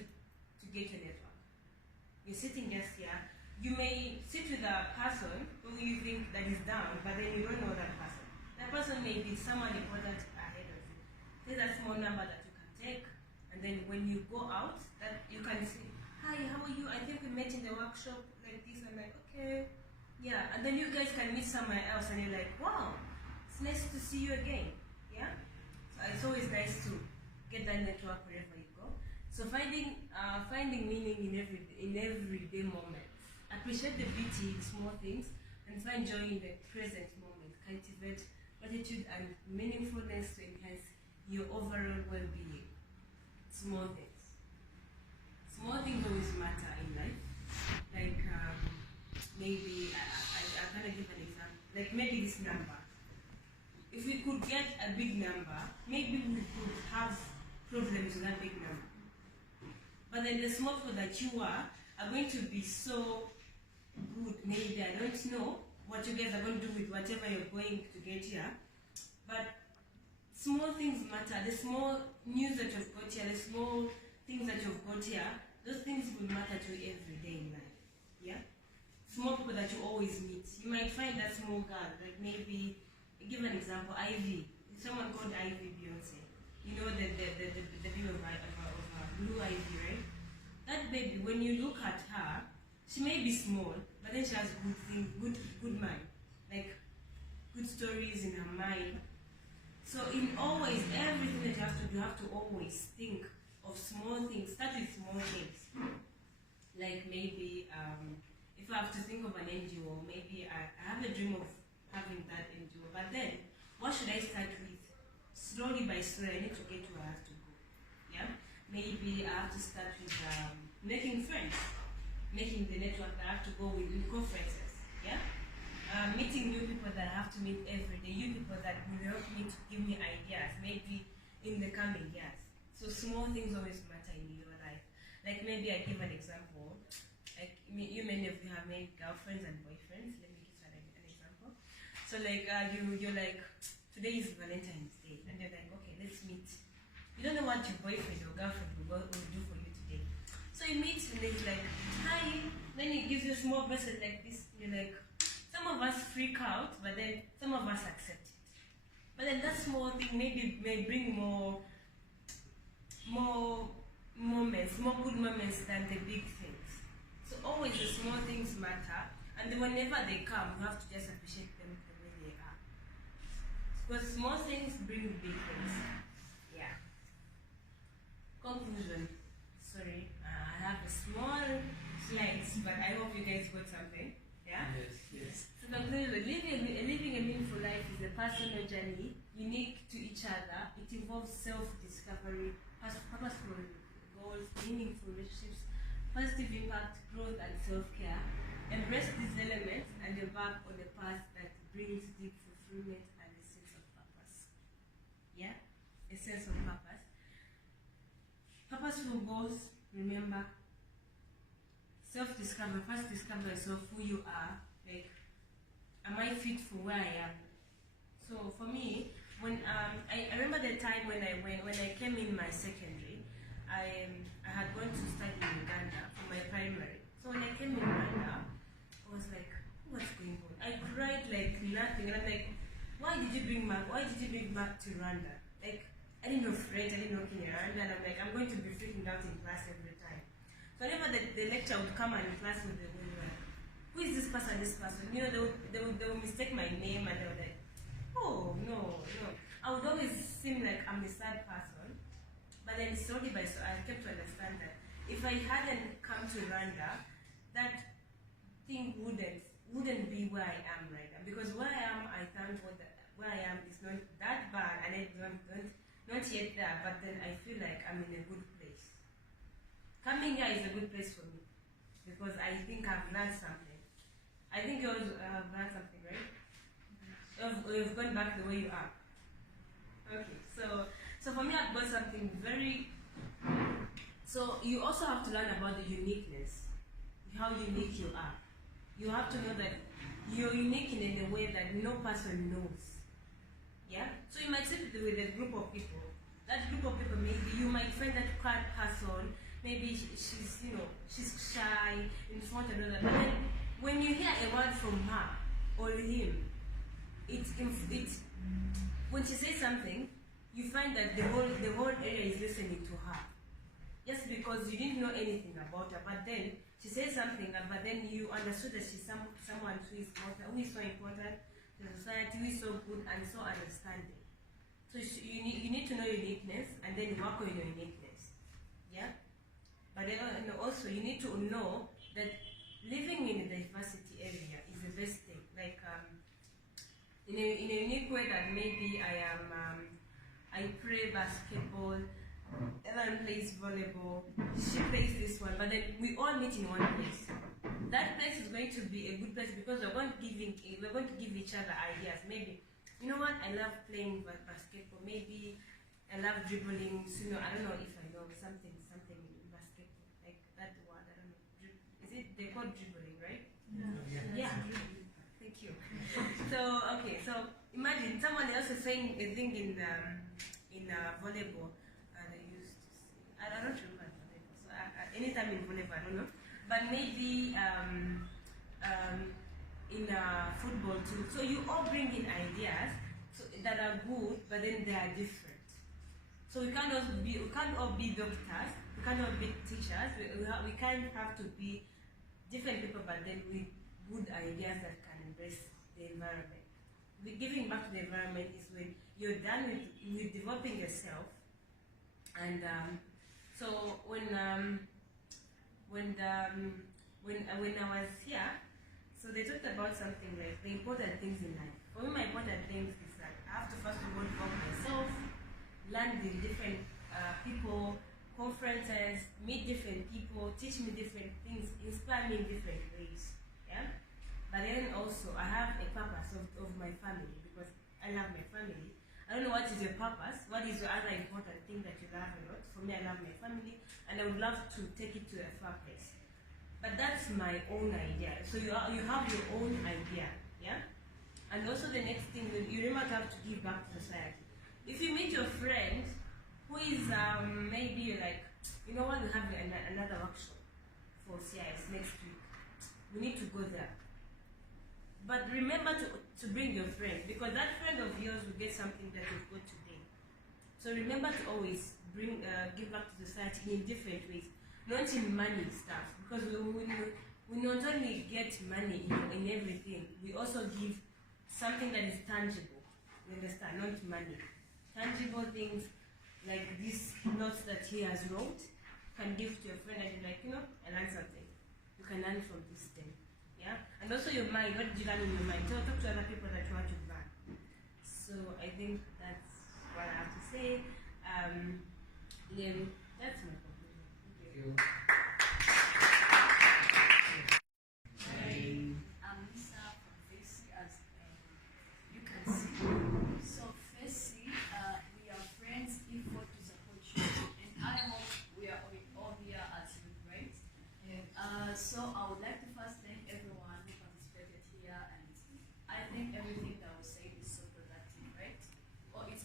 get your network. You're sitting just here. You may sit with a person who you think that is down, but then you don't know that person. That person may be someone important ahead of you. There's a small number that you can take, and then when you go out, that you can say, hi, how are you? I think we met in the workshop like this. I'm like, okay. Yeah, and then you guys can meet somewhere else and you're like, wow, it's nice to see you again. Yeah? So it's always nice to get that network wherever you go. So finding meaning in everyday moments. Appreciate the beauty in small things and find joy in the present moment. Cultivate gratitude and meaningfulness to enhance your overall well-being. Small things. Small things always matter in life. Like maybe I kind of give an example. Like maybe this number. If we could get a big number, maybe we could have problems with that big number. But then the small people that you are going to be so good. Maybe I don't know what you guys are going to do with whatever you're going to get here. But small things matter. The small news that you've got here, the small things that you've got here, those things will matter to you every day in life. Yeah? Small people that you always meet. You might find that small girl, like maybe, give an example, Ivy. Someone called Ivy Beyonce. You know the baby of Blue Ivy, right? That baby, when you look at her, she may be small, but then she has good things, good mind. Like, good stories in her mind. So in always, everything that you have to do, you have to always think of small things. Start with small things. Like maybe, if I have to think of an NGO, maybe I have a dream of having that NGO, but then, what should I start with? Slowly by slowly, I need to get to where I have to go. Yeah? Maybe I have to start with making friends, making the network that I have to go with in conferences. Yeah? Meeting new people that I have to meet every day, new people that will help me to give me ideas, maybe in the coming years. So small things always matter in your life. Like maybe I give an example. Like many of you have made girlfriends and boyfriends. Let me give an example. So like you're like, today is Valentine's Day, and you're like, okay, let's meet. You don't know what your boyfriend or girlfriend will do for you today. So you meet and they're like, hi. Then he gives you a small bracelet like this. You're like, some of us freak out, but then some of us accept it. But then that small thing may bring more moments, more good moments than the big things. So always the small things matter, and then whenever they come, you have to just appreciate them the way they are. Because small things bring big things. Yeah. Conclusion. Sorry, I have a small slides, but I hope you guys got something. Yeah? Yes. So conclusion, living a meaningful life is a personal journey, unique to each other. It involves self-discovery, purposeful goals, meaningful relationships, positive impact, growth, and self-care. Embrace these elements and embark on a path that brings deep fulfillment and a sense of purpose. Yeah? A sense of purpose. Purposeful goals, remember, self-discover, first discover yourself, who you are. Like, am I fit for where I am? So for me, I remember the time when I came in my secondary, I had gone to study in Uganda for my primary. So when I came in Uganda, I was like, what's going on? I cried like nothing, and I'm like, why did you bring back to Rwanda? Like, I didn't know French, I didn't know Kinyarwanda, and I'm like, I'm going to be freaking out in class every time. So whenever the lecturer would come in class with who is this person, you know, they would mistake my name, and they were like, oh, no. I would always seem like I'm the sad person, but then slowly by slowly, I kept to understand that if I hadn't come to Rwanda, that thing wouldn't be where I am right now. Because where I am, I thank God that where I am is not that bad, and I not yet there, but then I feel like I'm in a good place. Coming here is a good place for me, because I think I've learned something. I think you also have learned something, right? You've gone back the way you are. Okay, so for me, I've got something very. So you also have to learn about the uniqueness, how unique you are. You have to know that you're unique in a way that no person knows. Yeah. So you might sit with a group of people. That group of people, maybe you might find that quiet person. Maybe she's shy in front of another. But then when you hear a word from her or him, when she says something, you find that the whole area is listening to her. Just because you didn't know anything about her, but then she says something, but then you understood that she's someone who is so important to the society, who is so good and so understanding. So you need to know your uniqueness, and then you work on your uniqueness. Yeah? But then also you need to know that living in a diversity area is the best thing. Like in a unique way that maybe I play basketball, Ellen plays volleyball, she plays this one, but then we all meet in one place. That place is going to be a good place because we're going to give each other ideas. Maybe, you know what, I love playing basketball. Maybe I love dribbling. So, I don't know if I know something in basketball, like that word. I don't know. Is it they call dribbling, right? Yeah. Thank you. So okay, so imagine someone else is saying a thing in volleyball. I don't remember. So anytime in volleyball, I don't know. But maybe in football too. So you all bring in ideas that are good, but then they are different. So we can't all be doctors. We can't all be teachers. We can't have to be different people, but then with good ideas that can embrace the environment. Giving back to the environment is when you're done with developing yourself. And so when I was here, so they talked about something like the important things in life. For me, my important things is that I have to first of all develop myself, learn with different people, conferences, meet different people, teach me different things, inspire me in different ways. Yeah. But then also I have a purpose of my family, because I love my family. I don't know what is your purpose, what is your other important thing that you love a lot. For me, I love my family, and I would love to take it to a far place. But that's my own idea. So you have your own idea, yeah? And also the next thing, you remember have to give back to society. If you meet your friend who is, maybe you're like, you know what, we have another workshop for SIAS next week. We need to go there. But remember to bring your friend, because that friend of yours will get something that you've got today. So remember to always give back to society in different ways, not in money stuff, because we not only get money in everything, we also give something that is tangible. You understand? Not money. Tangible things like these notes that he has wrote, can give to your friend and you're like, I learned something. You can learn from this thing. Yeah? And also your mind, what did you learn in your mind? Talk to other people that you want to learn. So I think that's what I have to say. Then that's my conclusion. Thank you. I'm Lisa from FACI, as you can see. So FACI, we are friends in for to support you, and I hope we are all here as you, right? Yeah. So I would like to first thank everyone who participated here, and I think everything that was said is so productive, right? Or if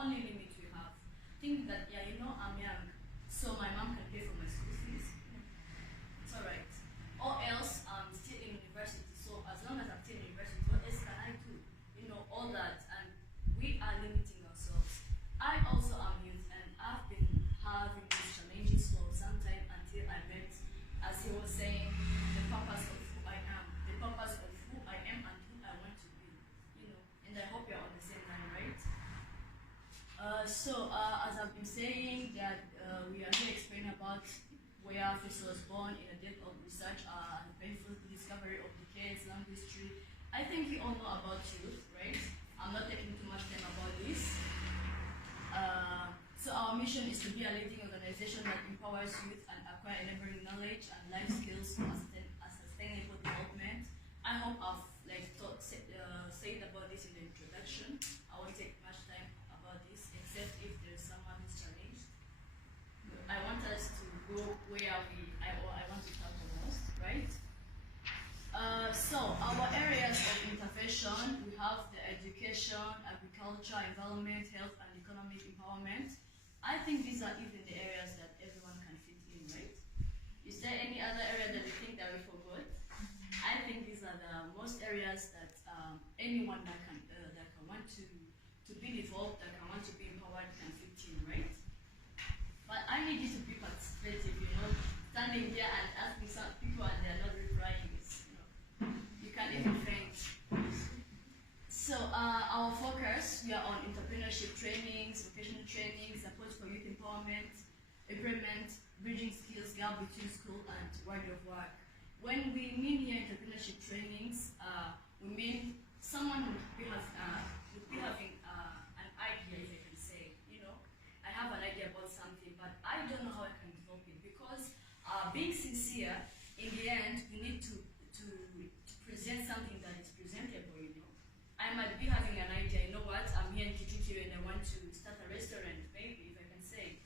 only limit we have. Think that, yeah, you know, I'm young, so my mom can pay for my school fees. It's alright. Or else I'm still in university, so as long as I'm still in university, what else can I do? You know, all that, and we are limiting ourselves. I also am youth, and I've been having these challenges for some time until I met, as he was saying, the purpose of who I am, the purpose of who I am and who I want to be. You know, and I hope you're on the same line, right? As I've been saying, that we are here explaining about where Fisa was born in a depth of research and the painful discovery of the case, long history. I think you all know about youth, right? I'm not taking too much time about this. So our mission is to be a leading organization that empowers youth and acquire enabling knowledge and life skills for a sustainable development. I hope I've said about this in the introduction. I won't take much time about this, except if there's someone who's challenged. I want us to go where I want to talk the most, right? So our areas of intervention, we have the education, agriculture, environment, health, and economic empowerment. I think these are even the areas that everyone can fit in, right? Is there any other area that you think that we forgot? I think these are the most areas that anyone that can want to be involved, that can want to be empowered, can fit in, right? But I need you to be participative, you know, standing there and asking some people and they're not replying, you can even faint. So our focus, we are on entrepreneurship trainings, vocational training, support for youth empowerment, employment, bridging skills gap between school and world of work. When we mean here entrepreneurship trainings, we mean someone would be having an idea, if I can say, you know, I have an idea about something, but I don't know how I can develop it, because being sincere, in the end, we need to present something that is presentable, you know. I might be having an idea, you know what, I'm here in Kicukiro and I want to start a restaurant, maybe, if I can say.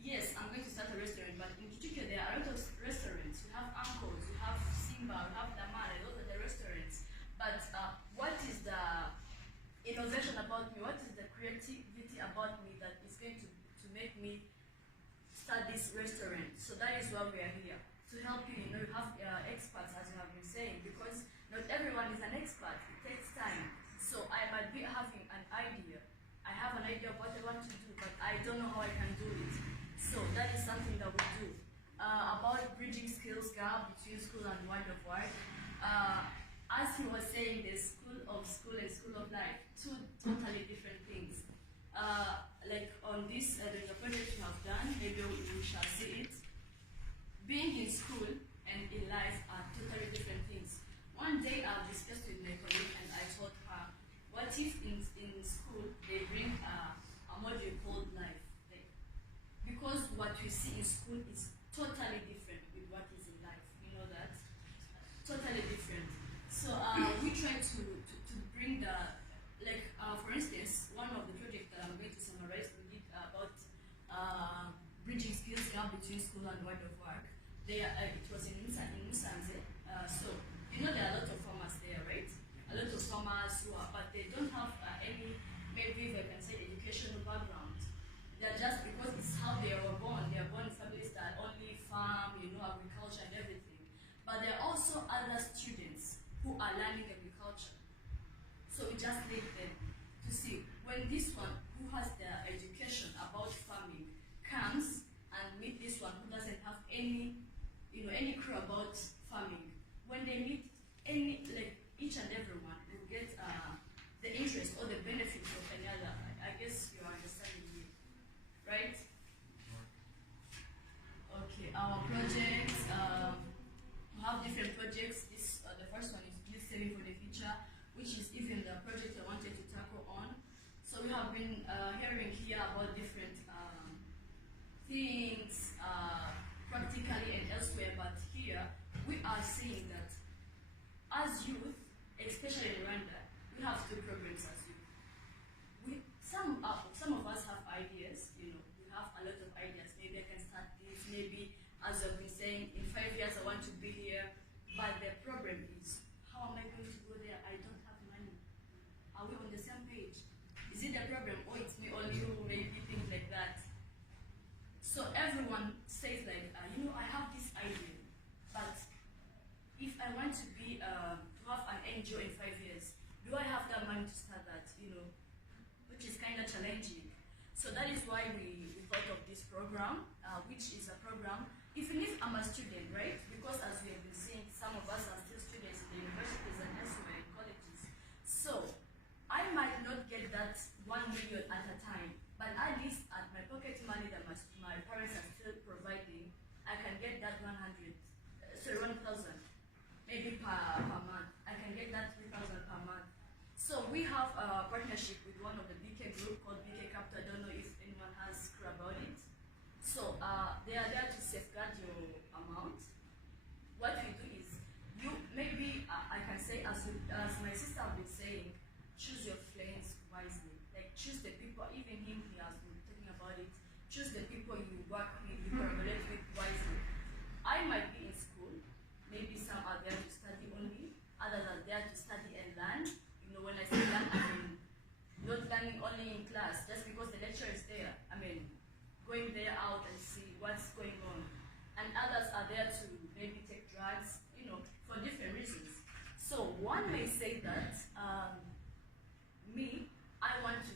Yes, I'm going to start a restaurant, but in Kicukiro there are a lot of restaurants. We have Uncles, we have Simba, we have Damar, those are the restaurants. But what is the innovation about me? What is the creativity about me that is going to make me start this restaurant? So that is why we are here, to help you. You know, you have experts, as you have been saying, because not everyone is an expert. It takes time. So I might be having an idea. I have an idea of what I want to do, but I don't know how I can do it. So that is something that we do. About bridging skills gap between school and world of work. As he was saying, the school and school of life, two totally different things. Like on this, there's a project we have done, maybe we shall see it. Being in school and in life are totally different things. One day I discussed with my colleague and I told her, what if in school they bring a module called life? Like, because what we see in school is totally different with what is in life. You know that? Totally different. So we try to bring the, like for instance, one of the projects that I'm going to summarize, we did about bridging skills gap between school and world of work. It was in Musanze. So you know there are a lot of farmers there, right? A lot of farmers but they don't have any, maybe they can say, educational background. They're just, because it's how they were born. They are born in families that only farm, you know, agriculture and everything. But there are also other students who are learning agriculture. So we just need them to see when this one who has their education about farming comes and meet this one who doesn't have any, you know, any clue about farming. When they meet any, like each and everyone will get the interest or the benefits of another. I guess you are understanding me, right? Okay, our projects, we have different projects. This the first one is Build Saving for the Future, which is even the project I wanted to tackle on. So we have been hearing here about different things, practically and elsewhere, but here we are seeing that as youth, especially in Rwanda, we have two programs as youth. Some of us have ideas, you know, we have a lot of ideas. Maybe I can start this, maybe, as I've been saying, in 5 years I want to be here, but the problem is, how am I going to go there? I don't have money. Are we on the same page? Is it the problem, or challenging. So that is why we thought of this program, which is a program, even if I'm a student, right? Because as we have been seeing, some of us are still students in the universities and elsewhere in colleges. So I might not get that 1 million at a time, but at least at my pocket money that my parents are still providing, I can get that 1,000, maybe per month. I can get that 3,000 per month. So we have a partnership with one of the BK group called BK Capital. I don't know if anyone has clue about it. So they are there to safeguard your amount. What we do is, you maybe I can say, as my sister has been saying, choose your friends wisely. Like choose the people, even him, he has been talking about it. Choose the people you work with, you collaborate with wisely. I might be in school. Maybe some are there to study only. Others are there to study and learn. You know, when I say learn, I mean not learning only in class, just because the lecture is there. I mean, going there out and see what's going on. And others are there to maybe take drugs, you know, for different reasons. So one may say that, me, I want to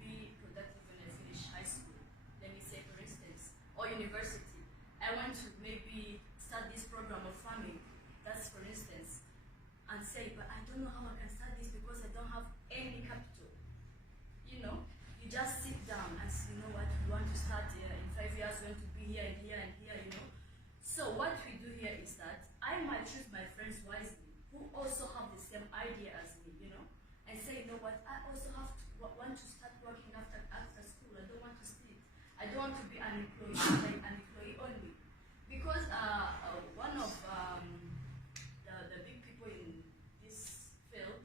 be productive when I finish high school. Let me say, for instance, or university. I want to maybe start this program of farming. That's for instance. And say, but I don't know how I can start this because I don't have any capital. You know, you just sit down and say, you know what, we want to start here. In 5 years, we want to be here and here and here, you know. So what we do here is that I might choose my friends wisely who also have the same idea as me, you know, and say, you know what, I also have to want to start working after school. I don't want to sleep. I don't want to be an employee, like an employee only. Because one of the big people in this field,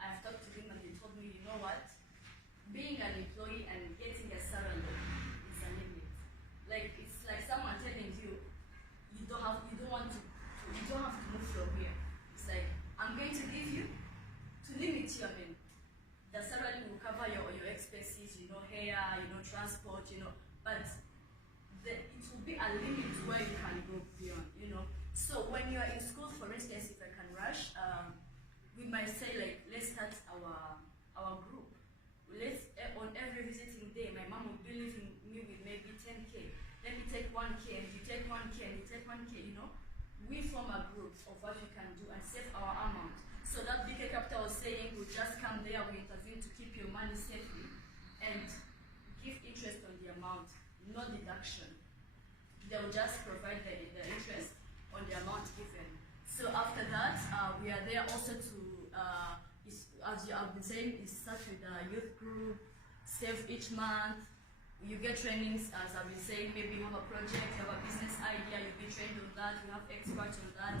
I've talked to him and he told me, you know what, being an employee and getting a salary is a limit. Like it's like someone telling you, you don't have to move from here. It's like, I'm going to leave you to limit you. I mean, the salary will cover your expenses, you know, hair, you know, transport, you know, but it will be a limit where you can go beyond, you know. So when you are in school, for instance, if I can rush, we might say like, let's start our group. Let's on every visiting day, my mom will be leaving me with maybe 10K. Let me take 1K, and you take 1K, and you take 1K, you know. We form a group of what we can do and save our amount. So that BK Capital was saying, we just come there, we intervene to keep your money safely and give interest on the amount, no deduction. They will just provide the interest on the amount given. So after that, we are there also to, as you have been saying, it starts with a youth group, save each month. You get trainings, as I've been saying, maybe you have a project, you have a business idea, you'll be trained on that, you have experts on that.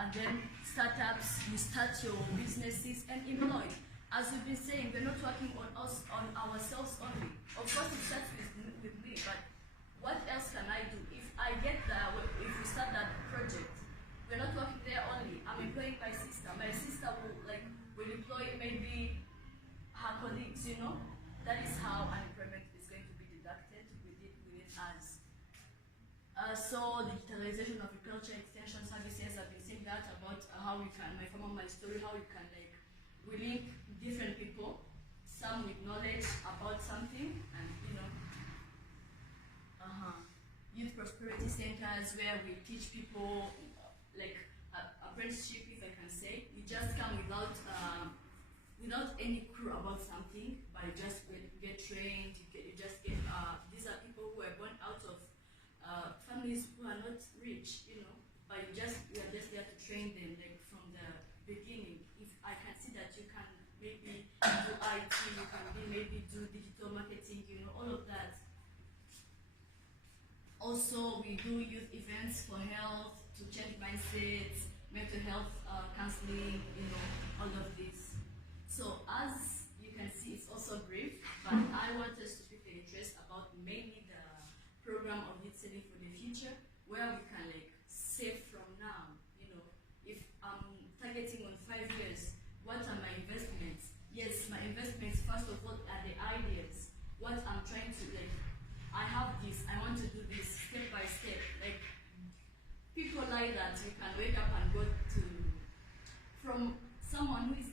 And then startups, you start your businesses and employ. As we've been saying, we're not working on us, on ourselves only. Of course, it starts with me, but what else can I do? If we start that project, we're not working there only. I'm employing my sister. My sister will employ maybe her colleagues, you know? That is how unemployment is going to be deducted within us. So digitalization of agriculture extension services, I've been saying that about how we can, my story, how we can we link different people, some with knowledge about something, and you know, youth prosperity centers where we teach people apprenticeship, if I can say. You just come without any clue about something, but you just get trained. You just get. These are people who are born out of families who are not rich, you know. But we are just there to train them, from the beginning. If I can see that you can maybe do IT, you can maybe do digital marketing, you know, all of that. Also, we do youth events for health, to change mindsets, mental health counseling, you know, all of this. So as you can see, it's also brief, but I want us to speak the interest about mainly the program of youth saving for the future, where we can save from now. You know, if I'm targeting on 5 years, what are my investments? Yes, my investments first of all are the ideas. What I'm trying to I have this, I want to do this step by step. People like that, you can wake up and go to, from someone who is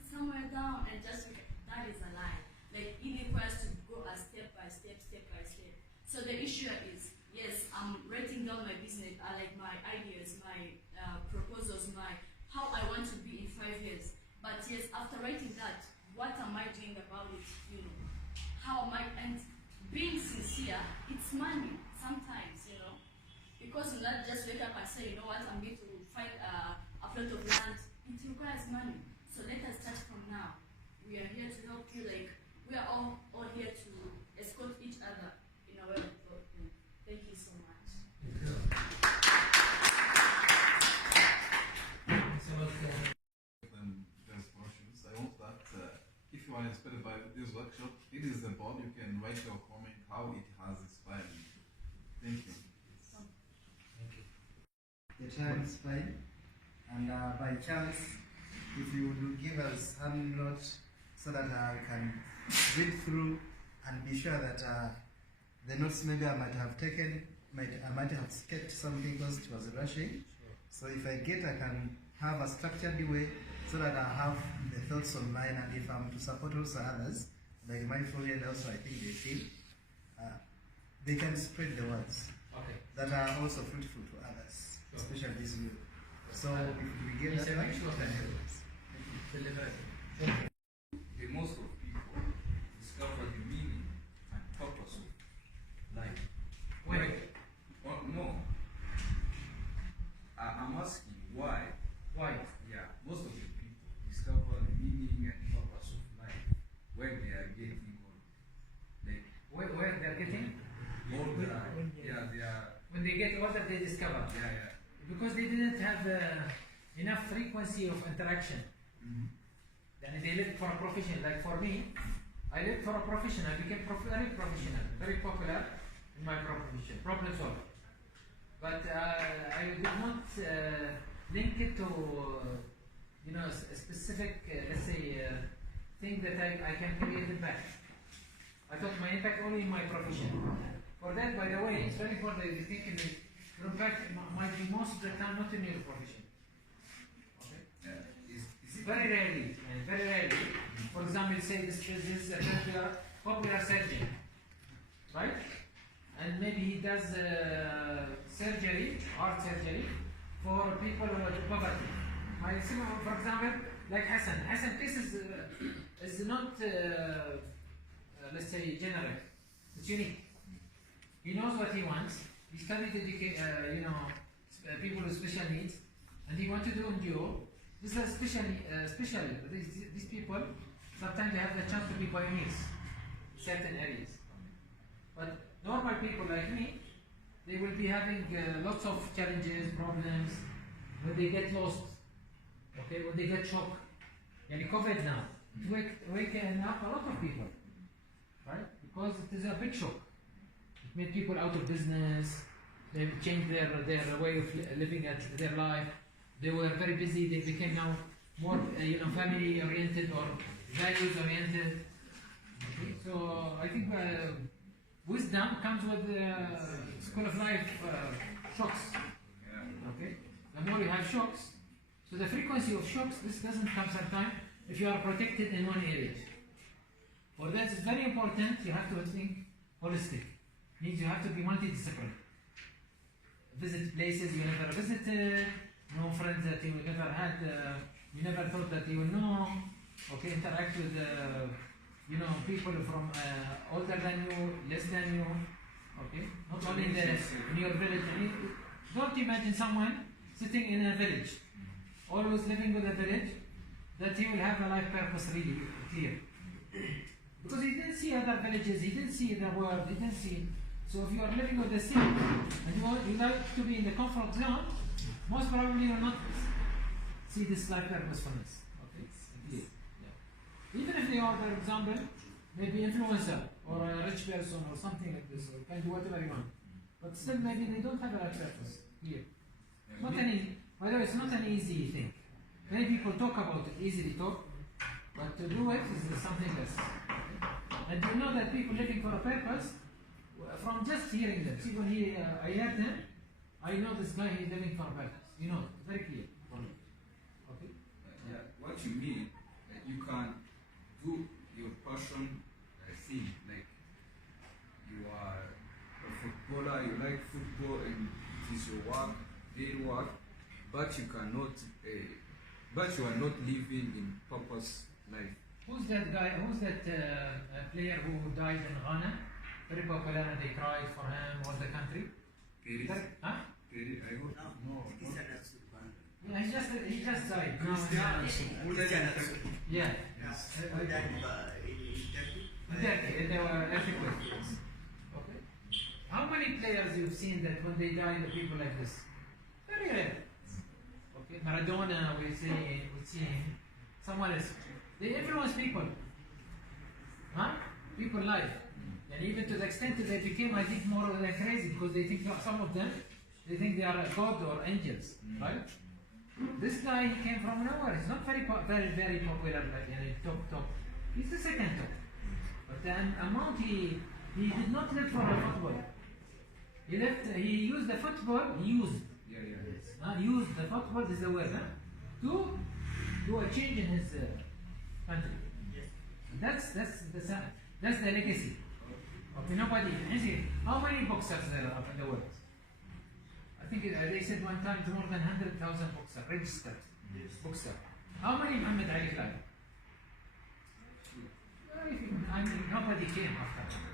after writing that, what am I doing about it? You know, how am I? And being sincere, it's money sometimes, you know, because you not just wake up and say, you know what, I'm going to find a plot of land. It requires money. So let us start from now. We are here to help you. Like, we are all here to escort each other in a way of development. Thank you so much. There's portions. I hope that if you are inspired by this workshop, it is the board. You can write your comment how it has inspired you. Thank you. The time is fine, and by chance, if you would give us some notes so that I can read through and be sure that the notes maybe I might have taken, I might have skipped something because it was rushing. So if I can have a structured way so that I have the thoughts on mine, and if I'm to support also others, like my friend also I think they feel, they can spread the words that are also fruitful to others, especially this group. So if we get that, that help us. The most of people discover the meaning and purpose of life. Wait. No. I'm asking why. Why? Yeah, most of the people discover the meaning and purpose of life when they are getting old. Like Where they are getting? older. Yeah, they are. When they get older, they discover. Yeah. Because they didn't have enough frequency of interaction. And they lived for a profession. Like for me, I lived for a profession. I became very professional, very popular in my profession, problem solver. But I did not link it to a specific, let's say, thing that I can create impact. I thought my impact only in my profession. For that, by the way, it's very important that you think your impact might be most of the time not in your profession. Very rarely, very rarely. For example, say this is a popular surgeon, right? And maybe he does surgery, art surgery, for people with poverty. For example, like Hassan. Hassan case is not, let's say, generic. It's unique. He knows what he wants. He studied people with special needs, and he wanted to endure. This is special. These people sometimes they have the chance to be pioneers in certain areas. But normal people like me, they will be having lots of challenges, problems. When they get lost, okay, when they get shocked. Yani COVID now, it waking up a lot of people, right? Because it is a big shock. It made people out of business. They changed their way of living their life. They were very busy. They became now more, family oriented or values oriented. Okay? So I think wisdom comes with school of life shocks. Okay, the more you have shocks, so the frequency of shocks, this doesn't come sometimes if you are protected in one area. For that, it's very important. You have to think holistic. Means you have to be multidisciplinary. Visit places you never visited. Know friends that you never had, you never thought that you would know. Okay, interact with people from older than you, less than you. Okay, not only in your village. Don't imagine someone sitting in a village, always living with a village, that he will have a life purpose really clear. Because he didn't see other villages, he didn't see the world, he didn't see. So if you are living with the city and you like to be in the comfort zone, most probably you will not see this life purposefulness. Okay? Yeah. Even if they are, for example, maybe influencer or a rich person or something like this, or can do whatever you want. But still maybe they don't have a life purpose here. Not an easy, by the way, it's not an easy thing. Many people talk about it, easily talk, but to do it is something else. And you know that people living for a purpose, from just hearing them. See, when I heard them, I know this guy is living for a purpose. You know, very clear. Okay? Yeah, what you mean, you can do your passion thing, like you are a footballer, you like football and it is your work, daily work, but you cannot, but you are not living in purpose life. Who's that guy? Who's that player who died in Ghana? Very popular, and they cried for him. All the country. Kerry, Huh? Kerry, I hope. No, Yeah, he just died. No, Who died in Turkey? yeah. In Exactly. They were earthquakes. Okay. How many players you've seen that when they die, the people like this? Very rare. Okay. Maradona, we see him. Someone else. They influence people. Huh? People life. And even to the extent that they became, I think, more than crazy because they think some of them, they think they are God or angels, right? This guy, he came from nowhere. He's not very popular, like top. He's the second top. But the amount he did not live for the football. He used the football. Used the football is the word, to do a change in his country. That's the legacy. Okay, nobody. How many boxers there are in the world? I think they said one time more than 100,000 boxers registered. Boxer. How many Muhammad Ali Khan? I mean, nobody came after him.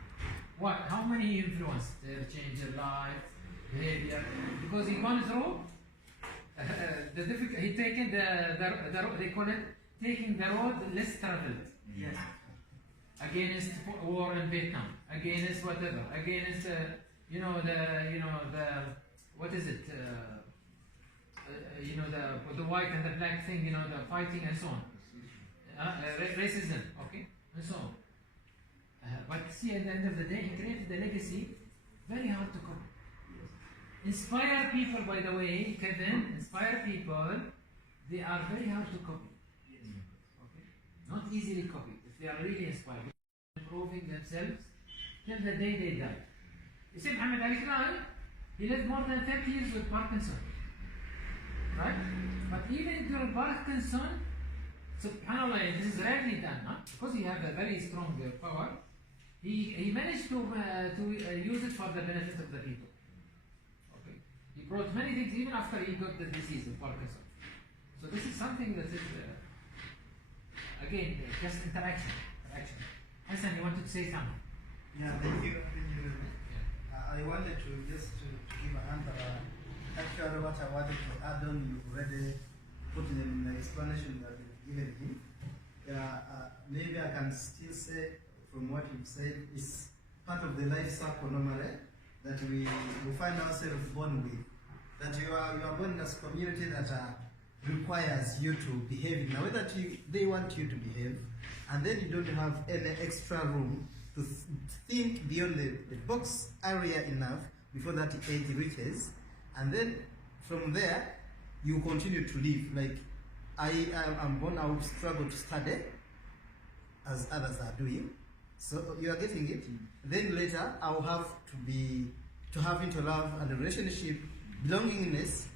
What? How many he influenced? Change their life, behavior. Because he gone through the difficult. He taken the they call it taking the road less traveled. Yes. Against war in Vietnam, against whatever, against what is it? The white and the black thing, the fighting and so on. Racism, okay, and so on. But see, at the end of the day, he created a legacy very hard to copy. Inspire people, by the way, Kevin. Inspire people. They are very hard to copy. Okay, not easily copied. They are really inspired, improving themselves till the day they die. You see, Muhammad Ali Khan, he lived more than 30 years with Parkinson, right? But even during Parkinson, subhanAllah, this is rarely done, because he had a very strong power. He managed to use it for the benefit of the people. Okay, he brought many things even after he got the disease of Parkinson. So this is something that is. Again, just interaction. Hassan, you wanted to say something? Yeah, thank you. I wanted to just to give an answer. Actually, what I wanted to add on, you've already put in the explanation that you've given him. Maybe I can still say from what you've said is part of the life cycle normally that we find ourselves born with. That you are born in a community that requires you to behave in a way that they want you to behave, and then you don't have any extra room to think beyond the box area enough before that age reaches, and then from there you continue to live. Like I'm born, I will struggle to study as others are doing, so you are getting it. Then later I will have to have into love and a relationship, belongingness.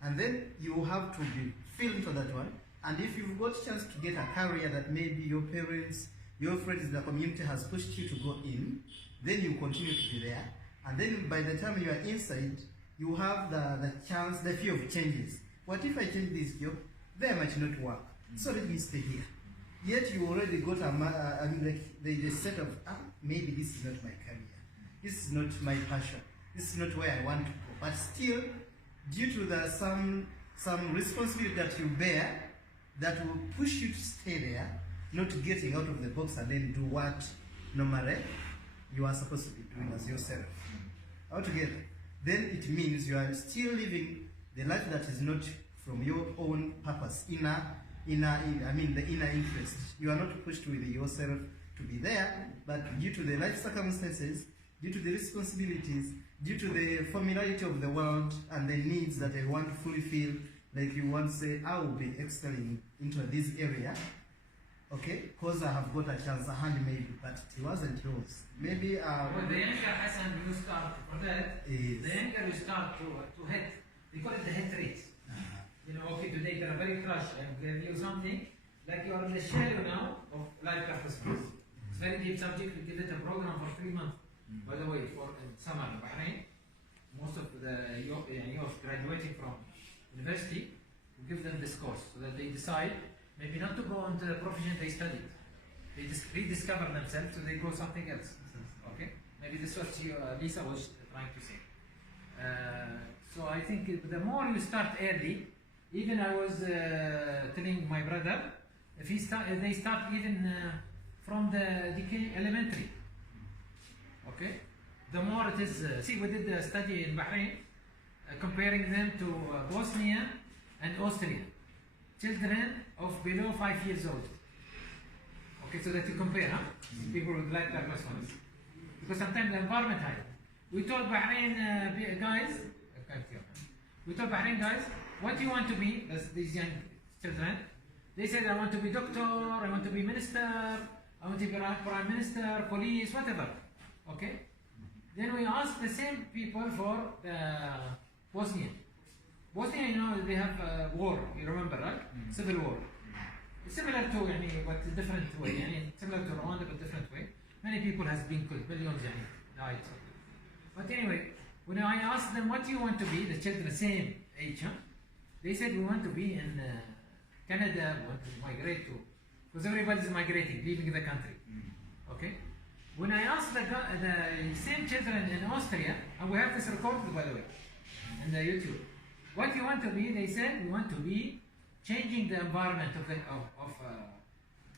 And then you have to be filled into that one. And if you've got a chance to get a career that maybe your parents, your friends in the community has pushed you to go in, then you continue to be there. And then by the time you are inside, you have the chance, the fear of changes. What if I change this job? They might not work. So let me stay here. Yet you already got the set of, maybe this is not my career. This is not my passion. This is not where I want to go. But still, due to some responsibility that you bear, that will push you to stay there, not getting out of the box and then do what normally you are supposed to be doing as yourself. Altogether, then it means you are still living the life that is not from your own purpose, the inner interest. You are not pushed with yourself to be there, but due to the life circumstances, due to the responsibilities, due to the familiarity of the world and the needs that I want to fulfill, like you once say, I will be excelling into this area, okay, because I have got a chance, a hand maybe, but it wasn't yours. Maybe when the younger Hassan, you start for that, the younger you start to hit, they call it the hit rate. Okay, today they're very crushed and give you something, like you are in the shadow now of life purposefullness. It's very deep subject, we did it a program for 3 months. By the way, for summer in Bahrain, most of the youth graduating from university, we give them this course so that they decide Maybe not to go into the profession they studied. They rediscover themselves, so they go something else. Okay? Maybe this is what Lisa was trying to say. So I think the more you start early, even I was telling my brother, if they start even from the elementary. Okay? The more it is, see, we did a study in Bahrain, comparing them to Bosnia and Austria. Children of below 5 years old. Okay, so that you compare, huh? People would like that response. Because sometimes the environment high. We told Bahrain guys, what do you want to be? That's these young children. They said, I want to be doctor, I want to be minister, I want to be prime minister, police, whatever. Okay? Then we asked the same people for Bosnia. Bosnia, you know, they have war, you remember, right? Civil war. It's similar to, but a different way. Similar to Rwanda, but different way. Many people has been killed, millions died. But anyway, when I asked them, what do you want to be, the children, same age, huh? They said, we want to be in Canada, we want to migrate to, because everybody's migrating, leaving the country. Okay? When I asked the same children in Austria, and we have this recorded, by the way, in the YouTube, what you want to be, they said, we want to be changing the environment of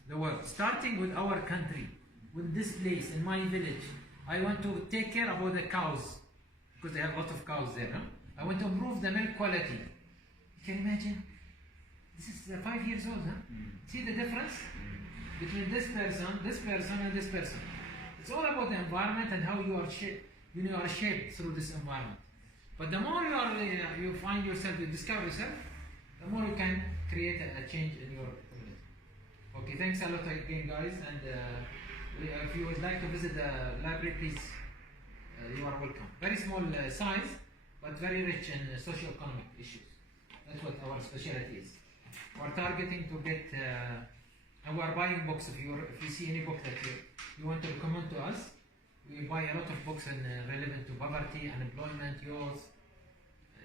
the world, starting with our country, with this place, in my village. I want to take care about the cows, because they have a lot of cows there. No? I want to improve the milk quality. You can imagine? This is 5 years old. Huh? See the difference between this person, and this person. It's all about the environment and how you are shaped. You are shaped through this environment. But the more you find yourself, you discover yourself, the more you can create a change in your community. Okay, thanks a lot again, guys. And if you would like to visit the library, please, you are welcome. Very small size, but very rich in socio-economic issues. That's what our specialty is. We're targeting to get, and we're buying books. If you see any book that you want to recommend to us, we buy a lot of books relevant to poverty, unemployment, youth,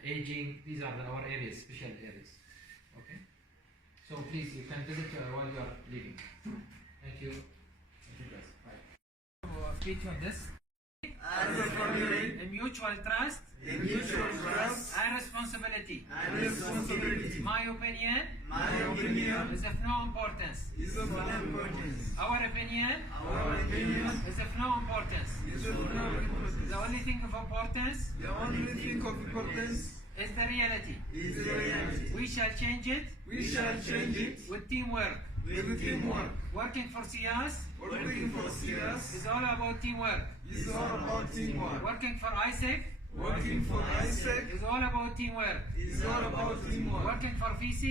aging. These are our areas, special areas. Okay? So please, you can visit while you are leaving. Thank you. Thank you guys. Bye. So, speak on this. As a family, A mutual trust. a mutual trust, And responsibility. and responsibility. My opinion My opinion is of no importance. is of no importance. Our opinion Our opinion is of no importance. is of no importance. The only thing of importance The only thing of importance is the reality. is the reality. We shall change it We shall change it with teamwork. with teamwork. Working for SIAS Working for SIAS is all about teamwork. is all about teamwork. Working for ISEC Working for ISEC is all about teamwork. is all about teamwork. Working for VC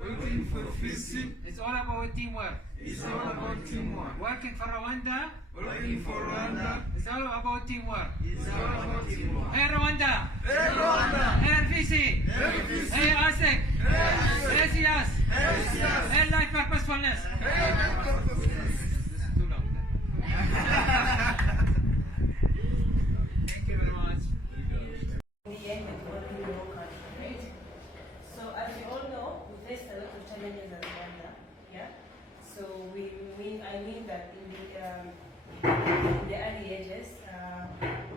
Working for FISI is all about teamwork. is all about teamwork. Working for Rwanda Working for Rwanda is all about teamwork. is all about teamwork. Hey Rwanda! Hey Rwanda! Hey VC! Hey FISI! Hey ISEC! Hey SIAS! Hey SIAS! Hey Life Purposefulness! This is too long. Thank you very much. In the end, it's all in your country, right? So as you all know, we faced a lot of challenges as Rwanda, yeah? So I mean that in the early ages,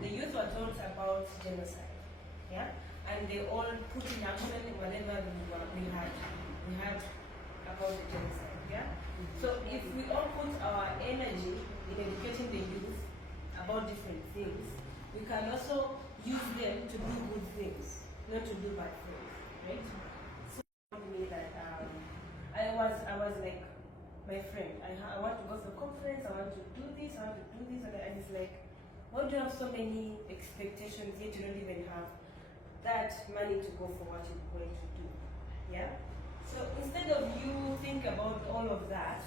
the youth were taught about genocide, yeah? And they all put in action whatever we had about the genocide, yeah? So if we all put our energy in educating the youth about different things, we can also use them to do good things, not to do bad things, right? So told me that I was like my friend. I want to go to a conference. I want to do this. I want to do this, and it's like, why do you have so many expectations yet you don't even have that money to go for what you're going to do? Yeah. So instead of you think about all of that,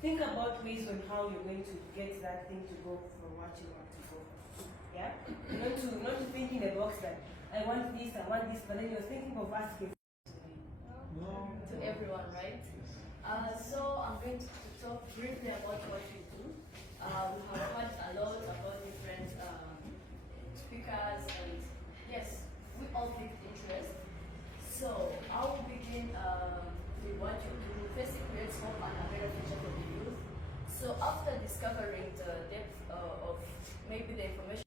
think about ways on how you're going to get that thing to go for what you want to go for. Yeah? Not to think in a box that I want this, but then you're thinking of asking To everyone, right? So I'm going to talk briefly about what we do. We have heard a lot about different speakers, and yes, we all take interest. So I will begin with what you do. First, create discovering the depth of maybe the information